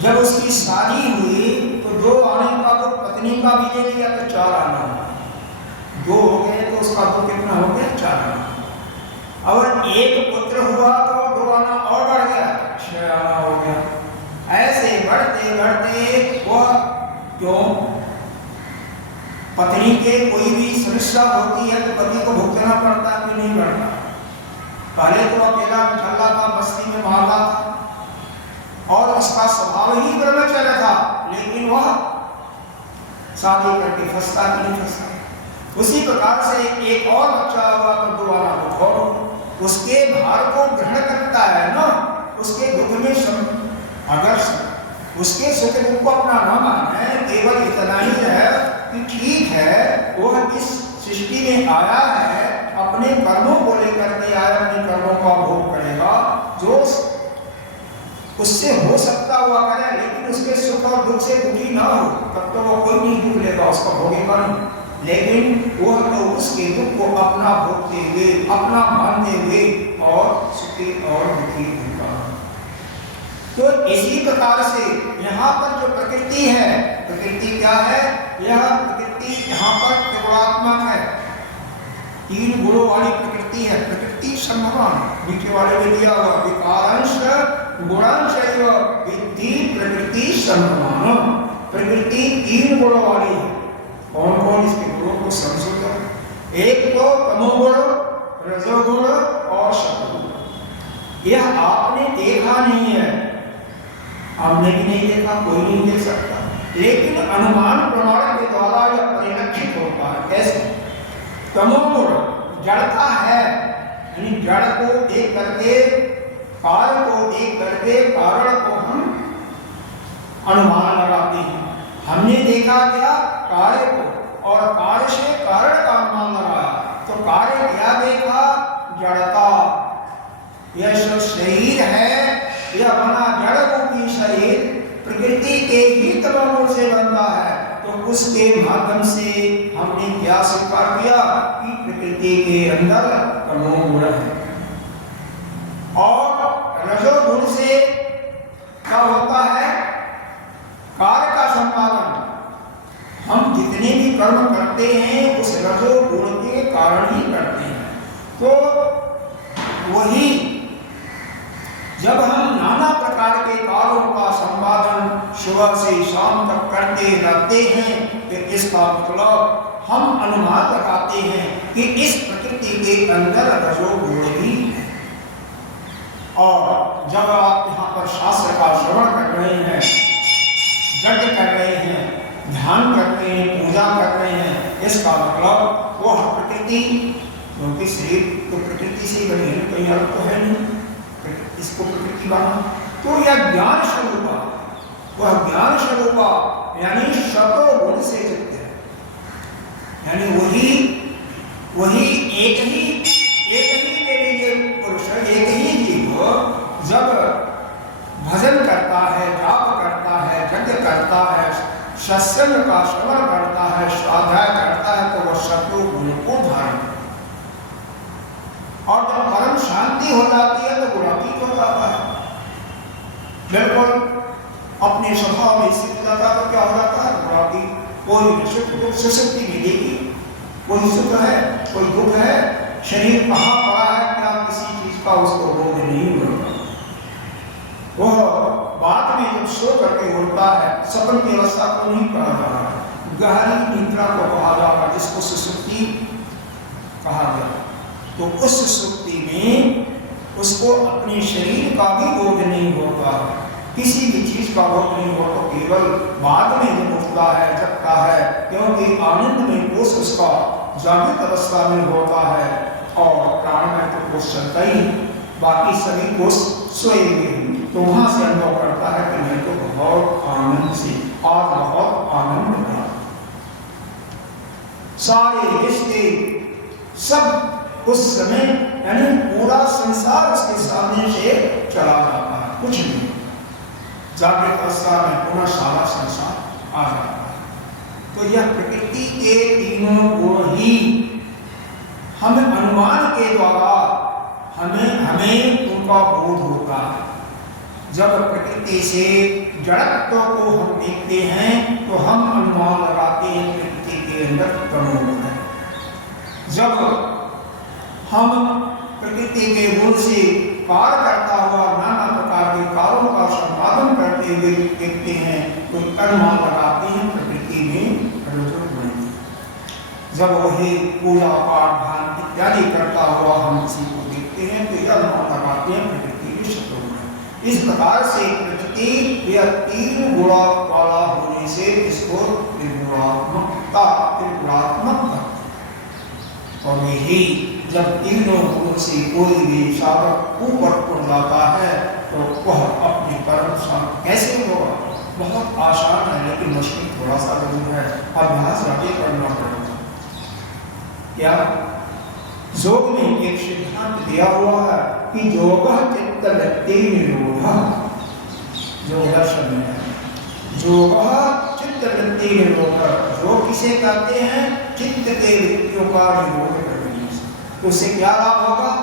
जब उसकी शादी हुई तो दो आने का दुख पत्नी का भी ले लिया तो चार आना, दो हो गए तो उसका दुख कितना हो गया? चार आना। और एक पुत्र हुआ तो दो आना और बढ़ गया, छह आना हो गया। ऐसे बढ़ते बढ़ते वह क्यों? पत्नी के कोई भी समस्या होती है तो पति को भुगतना पड़ता है कि नहीं पड़ता? पहले तो अकेला चल था, बस्ती में मारता था और उसका स्वभाव ही ब्रह्मचर्य था, लेकिन वह शादी करके फंसता कि नहीं फंसता? उसी प्रकार से एक और बच्चा हुआ तो दोबारा दुख, उसके भार को ग्रहण करता है ना, उसके दुख में अगर उसके सुख दुख को अपना न माने, केवल इतना ही है कि ठीक है वह इस सृष्टि में आया है, अपने कर्मों को लेकर के आया, अपने कर्मों का भोग करेगा, जो उससे हो सकता हुआ करे, लेकिन उसके सुख और दुख से दुखी ना हो, तब तो वो कोई नहीं दुख लेगा, उसका भोगेगा नहीं। लेकिन वह तो उसके दुख को अपना भोगते हुए, अपना मानते हुए और सुखी और दुखी होगा। तो इसी प्रकार से यहाँ पर जो प्रकृति है, प्रकृति क्या है? यह प्रकृति यहाँ पर त्रिगुणात्मक है, 3 गुणों वाली प्रकृति है। प्रकृति सम्मान नीचे वाले में दिया हुआ विकारांश गुणांश विद्धि प्रकृति सम्मान। प्रकृति 3 गुणों वाली है। कौन कौन इसके गुणों को समझो? एक तो तमोगुण, रजोगुण और सतोगुण। यह आपने देखा नहीं है, हमने भी नहीं देखा, कोई नहीं देख सकता, लेकिन अनुमान प्रमाण के द्वारा यह परिलक्षित होता है। कैसे? तमोगुण जड़ता है, यानी जड़ को देख करके, कार्य को देख करके कारण को हम अनुमान लगाते हैं। हमने देखा क्या? कार्य को, और कार्य से कारण का अनुमान लगाया, तो कार्य क्या देखा? जड़ता। यह जो शरीर है, यह बना जड़ रूपी शरीर प्रकृति के ही तमोगुण से बनता है, तो उसके माध्यम से हमने क्या स्वीकार किया कि प्रकृति के अंदर तमोगुण है। और रजोगुण से क्या होता है? कार्य का संपादन। हम जितने भी कर्म करते हैं उस रजोगुण के कारण ही करते हैं। तो वही जब हम नाना प्रकार के कार्यों का संपादन सुबह से शाम तक करते रहते हैं, तो इसका मतलब हम अनुमान लगाते हैं कि इस प्रकृति के अंदर रजोगुण ही है। और जब आप यहाँ पर शास्त्र का श्रवण कर रहे हैं, यज्ञ कर रहे हैं, ध्यान कर रहे हैं, पूजा कर रहे हैं, इसका मतलब वह प्रकृति, क्योंकि शरीर तो प्रकृति से ही बनी है, कोई और तो है नहीं, इसको प्रकृति बना, तो यह ज्ञान स्वरूपा, वह ज्ञान स्वरूपा यानी शतो गुण से युक्त है। यानी वही एक ही के लिए पुरुष, एक ही जीव जब भजन करता है, जाप करता है, यज्ञ करता है, सत्संग का श्रवण करता है, स्वाध्याय करता है, तो वह शत्रु गुण को धारण करता है। और जब परम शांति हो जाती है तो गुणातीत हो जाता है, बिल्कुल अपने स्वभाव में स्थित जाता, तो क्या हो जाता है? गुणातीत। कोई सुख दुख से शक्ति मिलेगी, कोई सुख है, कोई दुख है, शरीर कहाँ पड़ा है, क्या किसी चीज का उसको बोध नहीं होता। वह बाद में जब सो करके उठता है, सपन की अवस्था को नहीं कहा जा रहा, गहरी निद्रा को कहा जा रहा, जिसको सुषुप्ति कहा गया। तो उस सुषुप्ति में उसको अपने शरीर का भी बोध नहीं होता, किसी भी चीज का बोध नहीं होता, केवल बाद में जब उठता है, जगता है, क्योंकि आनंद में कोष उसका जागृत अवस्था में होता है, और प्राण में तो कोष चलता ही, बाकी सभी कोष सोए हुए, तो वहां से अनुभव करता है कि मैं तो बहुत आनंद से और बहुत आनंद था। सारे रिश्ते सब उस समय, यानी पूरा संसार उसके सामने से चला जाता है, कुछ नहीं, जागृत अवस्था में पूरा सारा संसार आ जाता है। तो यह प्रकृति के तीनों गुण ही हमें अनुमान के द्वारा हमें उनका बोध होता है। जब प्रकृति से जड़त्व को हम देखते हैं, तो हम अनुमान लगाते हैं प्रकृति के अंदर तमोगुण है। जब हम प्रकृति के गुण से कार्य करता हुआ नाना प्रकार के कार्यों का संपादन करते हुए देखते हैं, तो अनुमान लगाते हैं प्रकृति में रजोगुण है। जब वही पूजा पाठ ध्यान इत्यादि करता हुआ हम किसी को देखते हैं, तो यह अनुमान लगाते हैं प्रकृति में सतोगुण है। इस प्रकार से प्रकृति यह 3 गुणों वाला होने से इसको त्रिगुणात्मक और यही जब तीनों गुणों से कोई भी साधक ऊपर उठ जाता है तो वह अपने कर्म शांत कैसे होगा? बहुत आसान है, लेकिन मुश्किल थोड़ा सा जरूर है, अभ्यास आगे करना पड़ेगा। क्या योग में एक सिद्धांत दिया हुआ है कि योगः चित्तवृत्ति निरोधः, योग दर्शन में योगः चित्तवृत्ति निरोधः, जो किसे कहते हैं चित्त के वृत्तियों का निरोध करने से। उससे क्या लाभ होगा?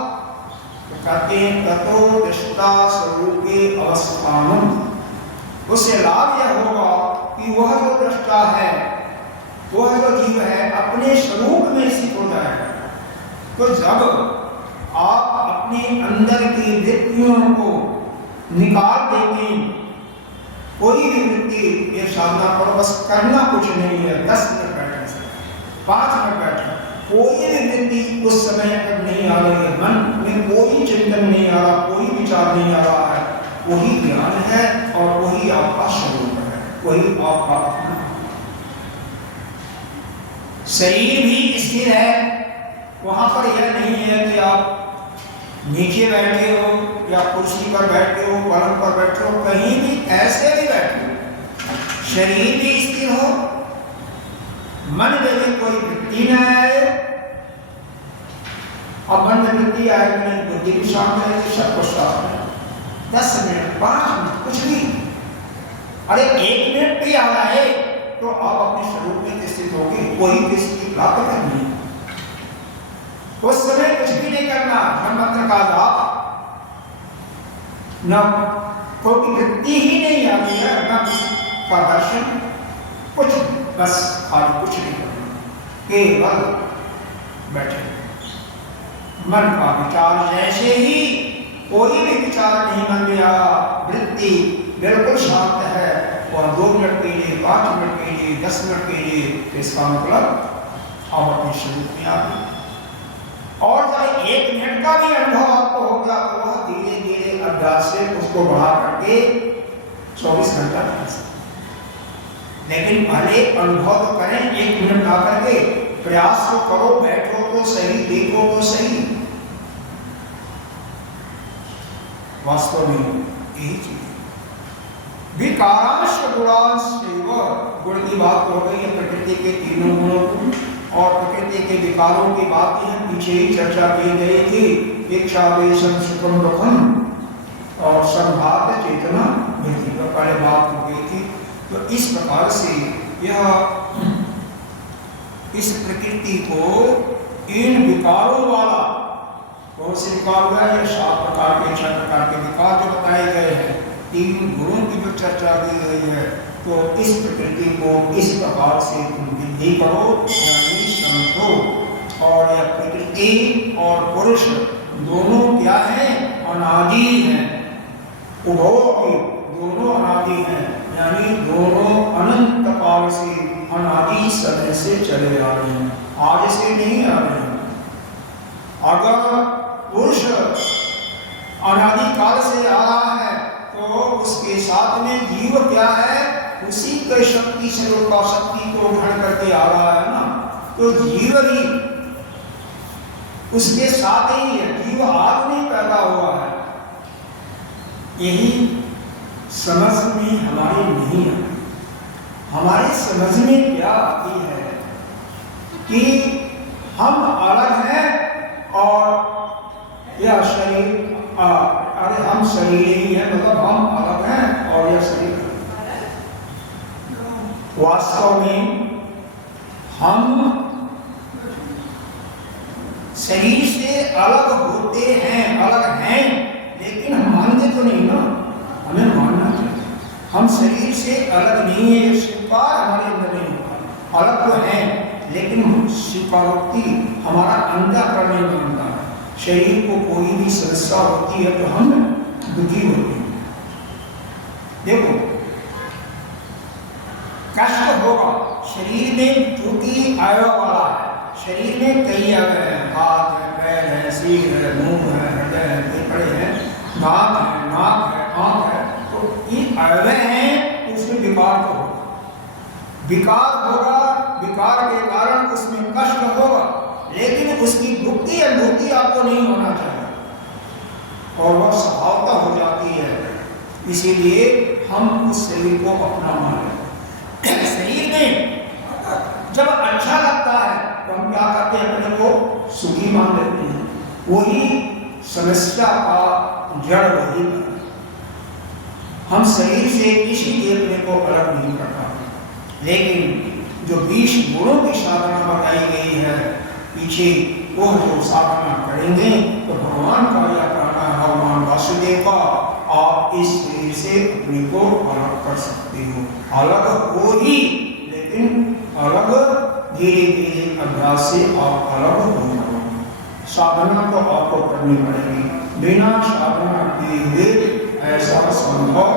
तो कहते हैं ततो दृष्टा स्वरूपे अवस्थानम्, उससे लाभ यह होगा कि वह जो दृष्टा है, वह जो जीव है, अपने स्वरूप में स्थित हो जाए। तो जब आप अपने अंदर की वृत्तियों को निकाल देंगे, कोई भी वृत्ति, ये साधना करो, बस करना कुछ नहीं है, 10 मिनट बैठने से 5 मिनट बैठना, कोई भी वृत्ति उस समय तक नहीं आ रही है, मन में कोई चिंतन नहीं आ रहा, कोई विचार नहीं आ रहा है, वही ज्ञान है और वही आपका स्वरूप है, वही आपका अपना। शरीर भी स्थिर है, वहां पर यह नहीं है कि आप नीचे बैठे हो या कुर्सी पर बैठे हो, पलंग पर बैठे हो, कहीं भी ऐसे भी बैठे हो, शरीर भी स्थिर हो, मन में भी कोई वृत्ति न आए। अब मन में वृत्ति आए कि नहीं, बुद्धि भी शांत है, सब कुछ शांत है, 10 मिनट 5 मिनट कुछ भी, अरे 1 मिनट भी आ रहा है तो आप अपने स्वरूप में स्थित होंगे, कोई भी स्थिति प्राप्त करनी है। उस समय कुछ भी नहीं करना, मन मंत्र का जाप, न कोई वृत्ति ही नहीं आती है, न किसी का दर्शन, कुछ बस खाली कुछ नहीं करना, केवल बैठे। मन का विचार जैसे ही कोई भी विचार नहीं मन में आया, वृत्ति बिल्कुल शांत है, और 2 मिनट के लिए, 5 मिनट के लिए, 10 मिनट के लिए, इसका मतलब आप अपने स्वरूप में आ गए। और जब 1 मिनट का भी अनुभव आपको होगा तो वह धीरे धीरे अभ्यास से उसको बढ़ा करके 24 घंटा कर सकते। लेकिन पहले अनुभव तो करें, 1 मिनट ला करके प्रयास तो करो, बैठो तो सही, देखो तो सही। वास्तव में यही चीज विकारांश गुणांश, गुण की बात हो गई है, प्रकृति के तीनों गुणों की, और प्रकृति के विकारों की बात ही पीछे ही चर्चा की गई थी, इच्छा वेशम सुखम दुखम और संभाव चेतना वृत्ति पर पहले बात हो गई थी। तो इस प्रकार से यह इस प्रकृति को इन विकारों वाला, बहुत से विकार हुआ है, 7 प्रकार के 6 प्रकार के विकार जो बताए गए हैं, 3 गुणों की जो चर्चा की गई है, तो इस प्रकृति को इस प्रकार से विधि करो, यानी समझो। और यह प्रकृति और पुरुष दोनों क्या है? अनादि हैं, उभयोगी दोनों अनादि हैं, यानी दोनों अनंत काल से अनादि समय से चले आ रहे हैं, आज से नहीं आ रहे हैं। अगर पुरुष अनादि काल से आ रहा है तो उसके साथ में जीव क्या है? उसी के शक्ति से उनका शक्ति को ग्रहण करके आ रहा है ना, तो जीव भी उसके साथ ही है, जीव आज नहीं पैदा हुआ है। यही समझ में हमारी नहीं है। हमारी समझ में क्या आती है कि हम अलग हैं और यह शरीर, अरे हम शरीर ही है, मतलब हम अलग हैं और यह शरीर। वास्तव में हम शरीर से अलग होते हैं, अलग हैं, लेकिन हम मानते तो नहीं ना, हमें मानना चाहिए। हम शरीर से अलग नहीं है, ये स्वीकार हमारे अंदर नहीं होता। अलग तो है, लेकिन स्वीकारोक्ति हमारा अंतःकरण नहीं मानता है। शरीर को कोई भी समस्या होती है तो हम दुखी होते हैं। देखो, कष्ट होगा शरीर में, क्योंकि अवयव वाला है, शरीर में कई अवयव हैं, हाथ है, पैर है, सिर है, मुंह है, हृदय है, फेफड़े हैं, दांत है, नाक है, आंख है, तो ये अवयव हैं, उसमें विकार तो होगा। विकार होगा, विकार के कारण उसमें कष्ट होगा, लेकिन उसकी दुखती अनुभूति आपको नहीं होना चाहिए और वह स्वभावता हो जाती है। इसीलिए हम उस शरीर को अपना माने। शरीर में जब अच्छा लगता है तो हम क्या करते हैं, अपने को सुखी मान लेते हैं। वही समस्या का जड़ वही है। हम शरीर से इसीलिए अपने को अलग नहीं कर पाते। लेकिन जो 20 गुणों की साधना बताई गई है पीछे, वह जो साधना करेंगे तो भगवान का यह कहना है, भगवान वासुदेव का, आप इस शरीर से अपने को अलग कर सकते हो। अलग हो ही, लेकिन अलग धीरे धीरे अभ्यास से आप अलग हो जाओगे। साधना तो आपको करनी पड़ेगी, बिना साधना किए हुए ऐसा संभव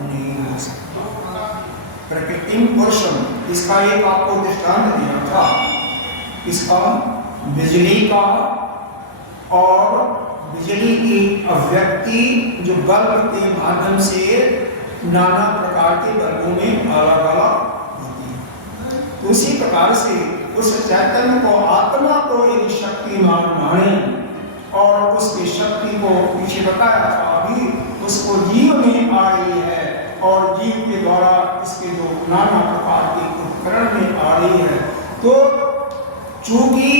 नहीं हो सकता। प्रकृति पुरुषम, इसका एक आपको दृष्टांत दिया था, इसका बिजली का, और बिजली की अभिव्यक्ति जो बल्ब के माध्यम से नाना प्रकार के बल्बों में अलग अलग होती है। उसी प्रकार से उस चैतन्य को, आत्मा को यदि शक्तिमान माने और उसकी शक्ति को पीछे बताया था अभी, उसको जीव में आ रही है और जीव के द्वारा इसके जो नाना प्रकार के उपकरण में आ रही है, तो चूंकि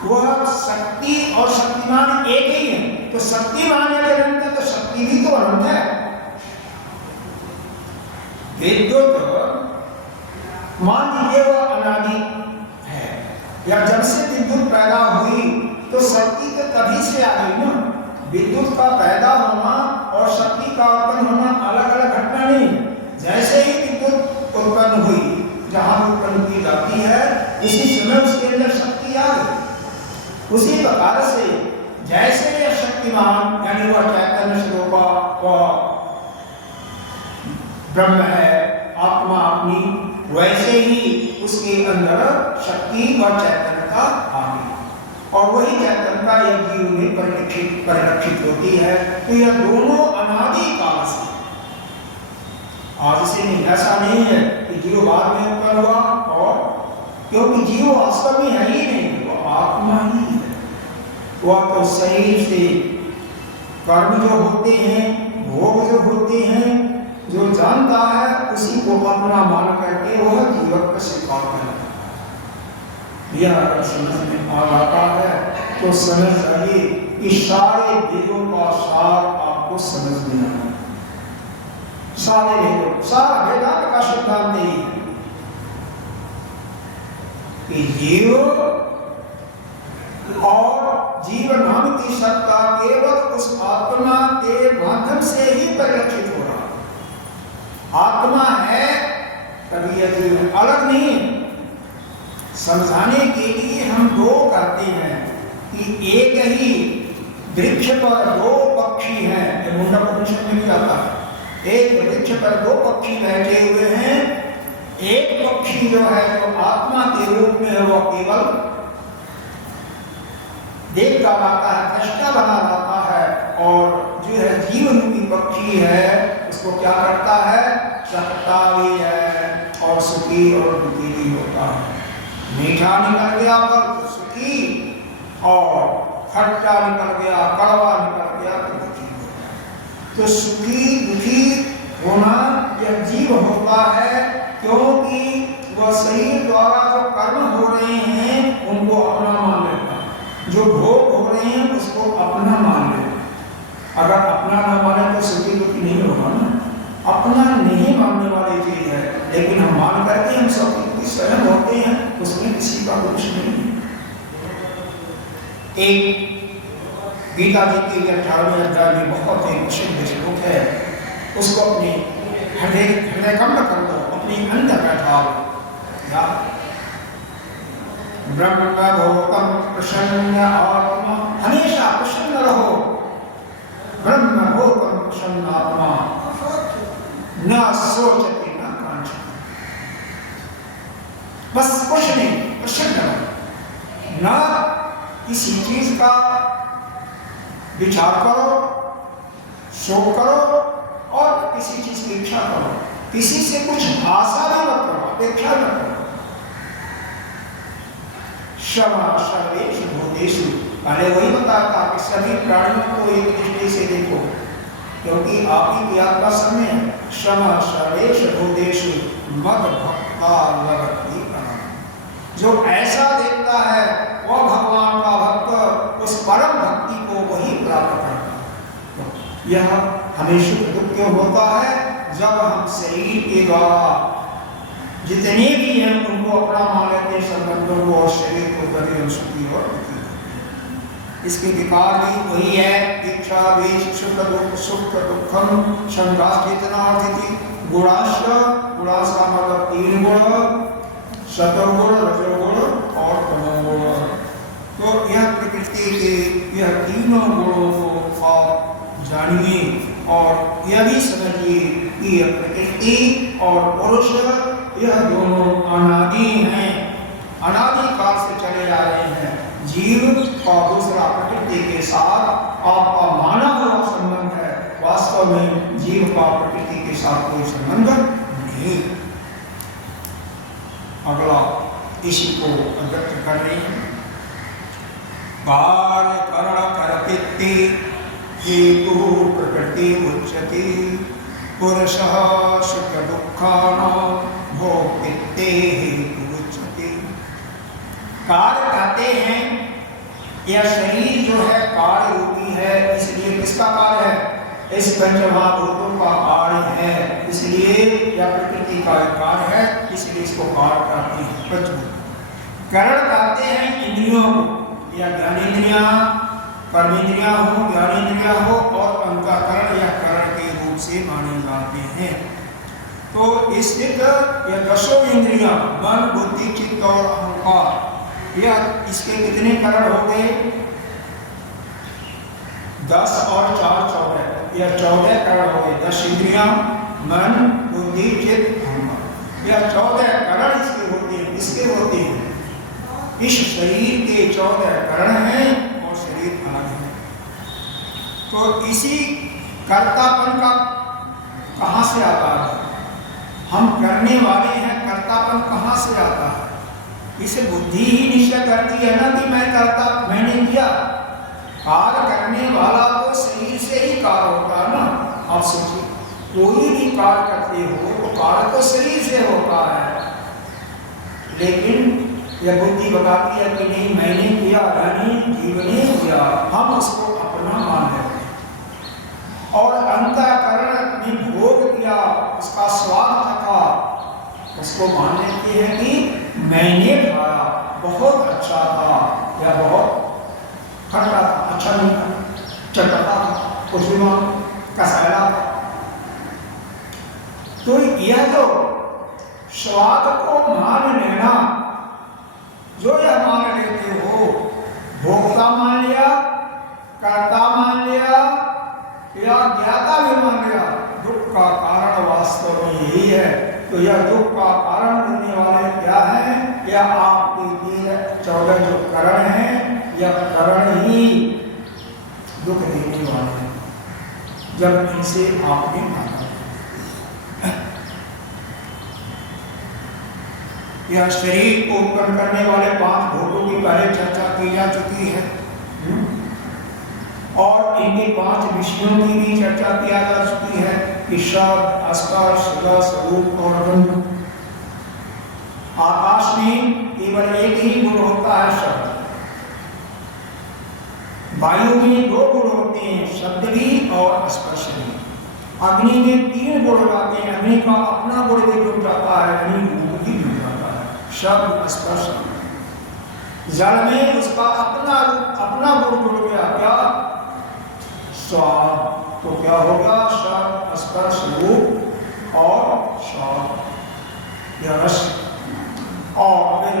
वह शक्ति और शक्तिमान एक ही है, तो शक्तिमान यदि अनंत है तो शक्ति भी तो अनंत है। विद्युत मान लीजिए वह अनादि है, या जब से विद्युत पैदा हुई तो शक्ति तो तभी से आ गई ना। विद्युत का पैदा होना और शक्ति का उत्पन्न होना अलग अलग घटना नहीं। जैसे ही विद्युत उत्पन्न हुई, जहां उत्पन्न की जाती है, इसी समय उसके अंदर शक्ति आ गई। उसी प्रकार से जैसे यह शक्तिमान यानी वह चैतन्य स्वरूप वह ब्रह्म है, आत्मा अपनी, वैसे ही उसके अंदर शक्ति व चैतन्यता आ गई और वही चैतन्यता यह जीव में परिलक्षित होती है। तो यह दोनों अनादि काल से, आज से नहीं, ऐसा नहीं है कि जीव बाद में उत्पन्न हुआ, और क्योंकि जीव वास्तव में है ही नहीं, वो आत्मा ही है। वह तो शरीर से कर्म जो होते हैं, भोग जो होते हैं, जो जानता है उसी को अपना मान करके वह जीवन का स्वीकार करता है। यह अगर समझ में आ जाता है तो समझ जाइए कि सारे वेदों का सार आपको समझ में आना। सारे वेदों, सारा वेदांत का सिद्धांत यही है कि जीव और जीव नाम की सत्ता केवल उस आत्मा के माध्यम से ही परिलक्षित हो रहा। आत्मा है तभी यह जीव अलग नहीं। समझाने के लिए हम दो कहते हैं कि एक ही वृक्ष पर दो पक्षी हैं, ये मुंडक उपनिषद में भी आता है। एक वृक्ष पर दो पक्षी बैठे हुए हैं, एक पक्षी जो है जो आत्मा के रूप में है वह केवल देखता रहता है, दृष्टा बना रहता है, और जो है जीव रूपी पक्षी है उसको क्या करता है, चखता भी है और सुखी और दुखी भी होता है। मीठा निकल गया पर सुखी, और खट्टा निकल गया, कड़वा निकल गया तो दुखी होता है। तो सुखी दुखी होना यह जीव होता है, क्योंकि वह शरीर द्वारा जो कर्म हो रहे हैं उनको अपना मान लेता है, जो भोग हो रहे हैं उसको अपना मान लेता है। अगर अपना न माने तो सुखी दुखी नहीं होगा ना। अपना नहीं मानने वाली चीज है, लेकिन हम मान करके हम सब स्वयं होते हैं, उसमें किसी का कुछ नहीं है। एक गीता जी के 18वें अध्याय में बहुत ही प्रसिद्ध श्लोक है, उसको अपने हृदय कमल कर लो, अपने अंदर बैठा लो। ब्रह्मभूतम प्रसन्न आत्मा, हमेशा प्रसन्न रहो। ब्रह्मभूतम प्रसन्न आत्मा न सोचते न कांचते, बस कुछ नहीं, प्रसन्न रहो। न किसी चीज का विचार करो, शोक करो और किसी चीज की इच्छा करो, किसी से कुछ आशा भी मत करो, अपेक्षा मत करो। क्षमा सर्वेषु भूतेषु। पहले वही बताता कि सभी प्राणियों को एक दृष्टि से देखो, क्योंकि आप ही की आत्मा सब में है। क्षमा सर्वेषु भूतेषु मद भक्ता लगती प्राण। जो ऐसा देखता है वह भगवान का भक्त उस परम भक्ति को वही प्राप्त करता है। यह हमें सुख दुख क्यों होता है? जब हम शरीर के द्वारा जितने भी हैं उनको अपना मान लेते हैं, संबंधों को और शरीर को कभी हम सुखी और दुखी। इसके विकार भी वही है, इच्छा वेश सुख दुखम संघाश्चेतना अर्थिति गुणाश्च। गुणाश का मतलब 3 गुण, सतोगुण, रजोगुण और तमोगुण। तो यह प्रकृति के यह तीनों गुणों को आप जानिए और यह भी समझिए कि यह प्रकृति और पुरुष यह दोनों अनादि हैं, अनादि काल से चले आ रहे हैं। जीव का दूसरा प्रकृति के साथ आपका माना हुआ संबंध है, वास्तव में जीव का प्रकृति के साथ कोई संबंध नहीं। अगला इसी को व्यक्त कर रहे हैं। कार्य करण कर्तृत्वे हेतु प्रकृति उच्यते पुरुषः सुख दुःखानां भोक्तृत्वे हेतु उच्यते। कार्य कहते हैं यह शरीर जो है कार्य रूपी है, इसलिए किसका कार्य है? इस पंचमहाभूतों का कार्य है, इसलिए यह प्रकृति का कार्य है, इसलिए इसको कार्य कहते हैं। पंचभूत। करण कहते हैं इंद्रियों को, या ज्ञानेंद्रिया, कर्मेंद्रिया हो, ज्ञानेंद्रिया हो और अंतःकरण या करण के रूप से माने जाते हैं। तो स्थित यह 10 इंद्रियां मन बुद्धि चित्त और अहंकार, यह इसके कितने करण हो गए? 10 और 4 14, यह 14 करण हो गए। 10 इंद्रियां मन बुद्धि चित्त अहंकार, यह 14 करण इसके होते हैं। इसके होते हैं इस शरीर के 14 करण हैं और शरीर अलग है। तो इसी कर्तापन का कहाँ से आता है? हम करने वाले हैं, कर्तापन कहाँ से आता है? इसे बुद्धि ही निश्चय करती है ना कि मैं करता, मैंने किया। कार्य करने वाला तो शरीर से ही कार्य होता है ना। आप सोचिए, कोई भी कार्य करते हो तो कार्य तो शरीर से होता है, लेकिन यह बुद्धि बताती है कि नहीं मैंने किया, यानी जीव ने किया, हम उसको अपना मान लेते हैं। और अंतःकरण ने भोग किया, उसका स्वाद चखा, उसको मान लेते हैं कि मैंने खाया, बहुत अच्छा था या बहुत खट्टा था, अच्छा नहीं था, चटपटा था, कुछ भी मान कसैला था। तो यह जो स्वाद को मान लेना, जो यह मान लेते हो, भोक्ता मान लिया, कर्ता मान लिया या ज्ञाता भी मान लिया, दुख का कारण वास्तव में यही है। तो यह दुख का कारण बनने वाले क्या है? यह आपके 14 जो करण हैं, यह करण ही दुख देने वाले हैं जब इनसे आपने माना। यह शरीर को उत्पन्न करने वाले 5 भूतों की पहले चर्चा की जा चुकी है और इनके 5 विषयों की भी चर्चा किया जा चुकी है कि शब्द, स्पर्श, रस, रूप और गंध। आकाश में केवल एक ही गुण होता है, शब्द। वायु में 2 गुण होते हैं, शब्द भी और स्पर्श भी। अग्नि में 3 गुण आते हैं, अग्नि का अपना गुण भी जुड़ जाता है, अग्नि रूप भी जुड़ जाता है, शब्द स्पर्श। जल में उसका अपना रूप, अपना गुण जुड़ गया, क्या? स्वाद। तो क्या होगा? शब्द स्पर्श रूप और स्वाद, यह रस। और फिर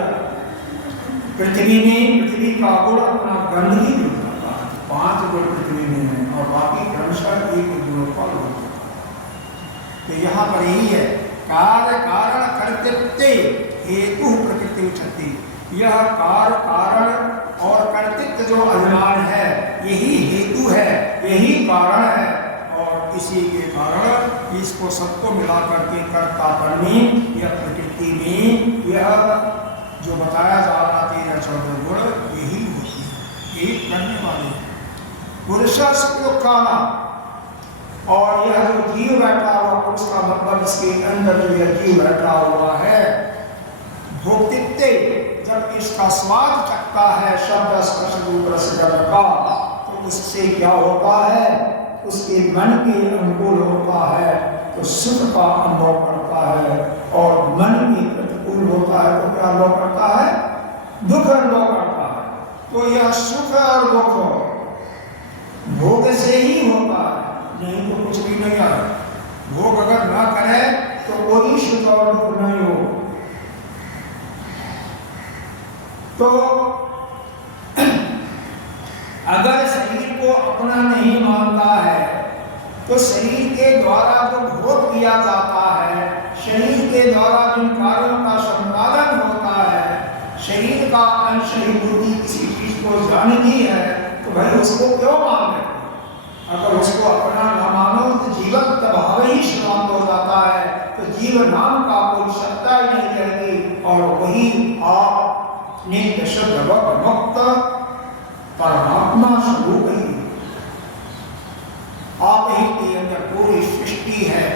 पृथ्वी में पृथ्वी का गुण अपना गंध ही जुड़ जाता है, 5 गुण पृथ्वी में है और बाकी क्रमशः 1 गुणों का लोग। तो यहाँ पर यही है, कार्य कारण कर्तृत्वे हेतु प्रकृति उच्यते। यह कार्य कारण और कर्तृत्व जो अभिमान है, यही हेतु है, यही कारण है, और इसी के कारण इसको सबको मिला करके कर्तापन में, यह प्रकृति में, यह जो बताया जा रहा 13-14 गुण यही होती है, एक करने वाले पुरुषा सुख खाना। और यह जो जीव बैठा हुआ पुरुष का मतलब इसके अंदर जो यह जीव बैठा हुआ है, भोक्तित्व, जब इसका स्वाद चखता है शब्द स्पर्श रूप रस गंध का, तो उससे क्या होता है, उसके मन के अनुकूल होता है तो सुख का अनुभव करता है, और मन के प्रतिकूल होता है तो क्या अनुभव करता है, दुख अनुभव करता है। तो यह सुख और दुख भोग से ही होता है, नहीं तो कुछ भी नहीं है। भोग अगर ना करे तो कोई सुख और दुख नहीं हो। तो अगर शरीर को अपना नहीं मानता है तो शरीर के द्वारा जो भोग किया जाता है, शरीर के द्वारा जिन कार्यों का संपादन होता है, शरीर का अंश ही बुद्धि किसी चीज को जानती है, तो भाई उसको क्यों मानते? अगर उसको अपना न मानो तो जीवन तबाह ही समाप्त हो जाता है, तो जीव नाम का कोई सत्ता ही नहीं रहती। और वही आप नित्य शुद्ध मुक्त परमात्मा स्वरूप ही, आप ही के अंदर पूरी सृष्टि है।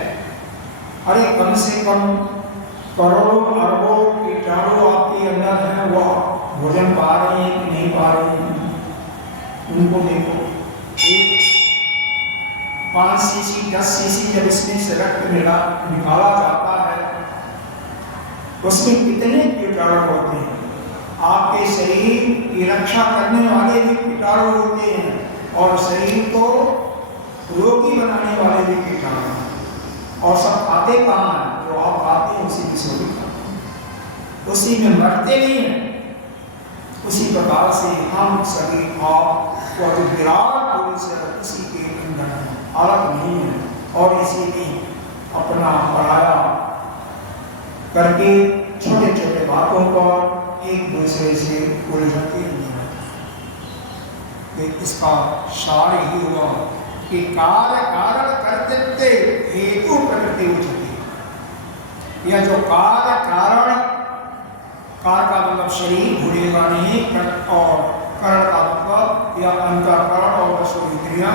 अरे कम से कम करोड़ों अरबों कीटाणु आपके अंदर हैं, वह भोजन पा रहे हैं कि नहीं पा रहे हैं, उनको देखो। 5 सीसी 10 सीसी जब इसमें से रक्त निकाला जाता है, उसमें कितने कीटाणु होते हैं? आपके शरीर की रक्षा करने वाले भी कीटाणु होते हैं, और शरीर को रोगी बनाने वाले भी कीटाणु। और सब खाते कहाँ हैं? जो आप खाते हैं उसी की सोई खाते हैं, उसी में मरते नहीं हैं। उसी प्रकार से हम सभी आप जो विराट पुरुष है उसी के अंदर अलग नहीं है, और इसी में अपना पराया करके छोटे छोटे बातों पर एक दूसरे से उलझते नहीं। इसका सार ही हुआ कि कार्य कारण कर्तृत्व हेतु प्रकृति उचित। यह जो कार्य कारण, कार्य का मतलब शरीर भूलेगा नहीं, और करण का मतलब यह अंतःकरण और दशो इंद्रियां,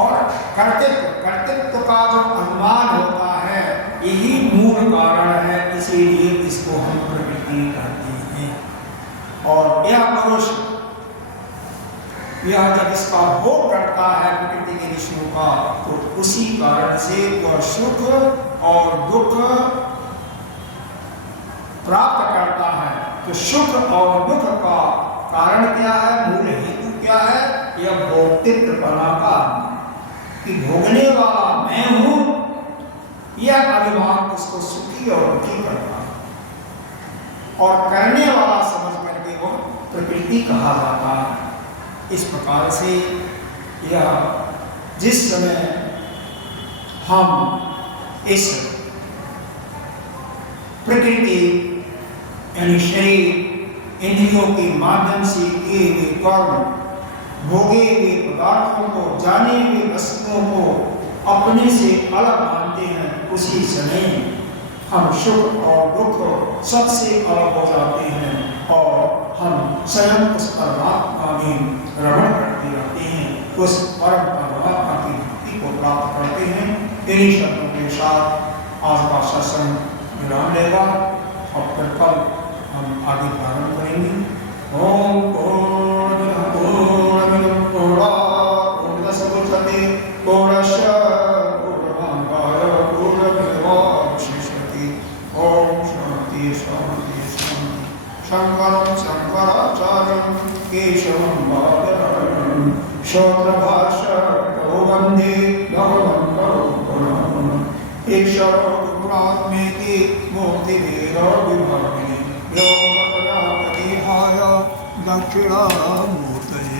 और कर्तृत्व का जो अनुमान होता है यही मूल कारण है, इसीलिए इसको हम प्रकृति कहते हैं। और यह पुरुष यह जब इसका भोग करता है प्रकृति के विषयों का, तो उसी कारण से वह सुख और दुख प्राप्त करता है। तो सुख और दुख का कारण क्या है, मूल हेतु क्या है? यह भोक्तृत्व बना का, कि भोगने वाला मैं हूं, यह अभिमान उसको सुखी और दुखी करता है, और करने वाला समझ करके वो प्रकृति कहा जाता है। इस प्रकार से यह जिस समय हम इस प्रकृति यानी शरीर इंद्रियों के माध्यम से किए हुए कर्म, भोगे हुए पदार्थों को, जाने हुए वस्तुओं को अपने से अलग मानते हैं, उसी समय हम सुख और दुख सबसे अलग हो जाते हैं, और हम स्वयं उस परमात्मा में रमण करते रहते हैं, उस परम परमात्मा की भक्ति को प्राप्त करते हैं। इन्हीं शब्दों के साथ आज का सत्संग विराम लेगा, और फिर कल हम आगे प्रारंभ करेंगे। ओम पूर्णमदः पूर्णमिदं पूर्णात् पूर्णमुदच्यते पूर्णस्य पूर्णमादाय पूर्णमेवावशिष्यते। ओम शांति शांति शांति। शंकरं शंकराचार्यं केशवं बादरायणं श्रोत्रभाष्यकृतो वन्दे भगवन्तो पुनः। ईश्वरो गुरुरात्मेति मूर्तिभेदविभागिने व्योमवद्व्याप्तदेहाय दक्षिणामूर्तये।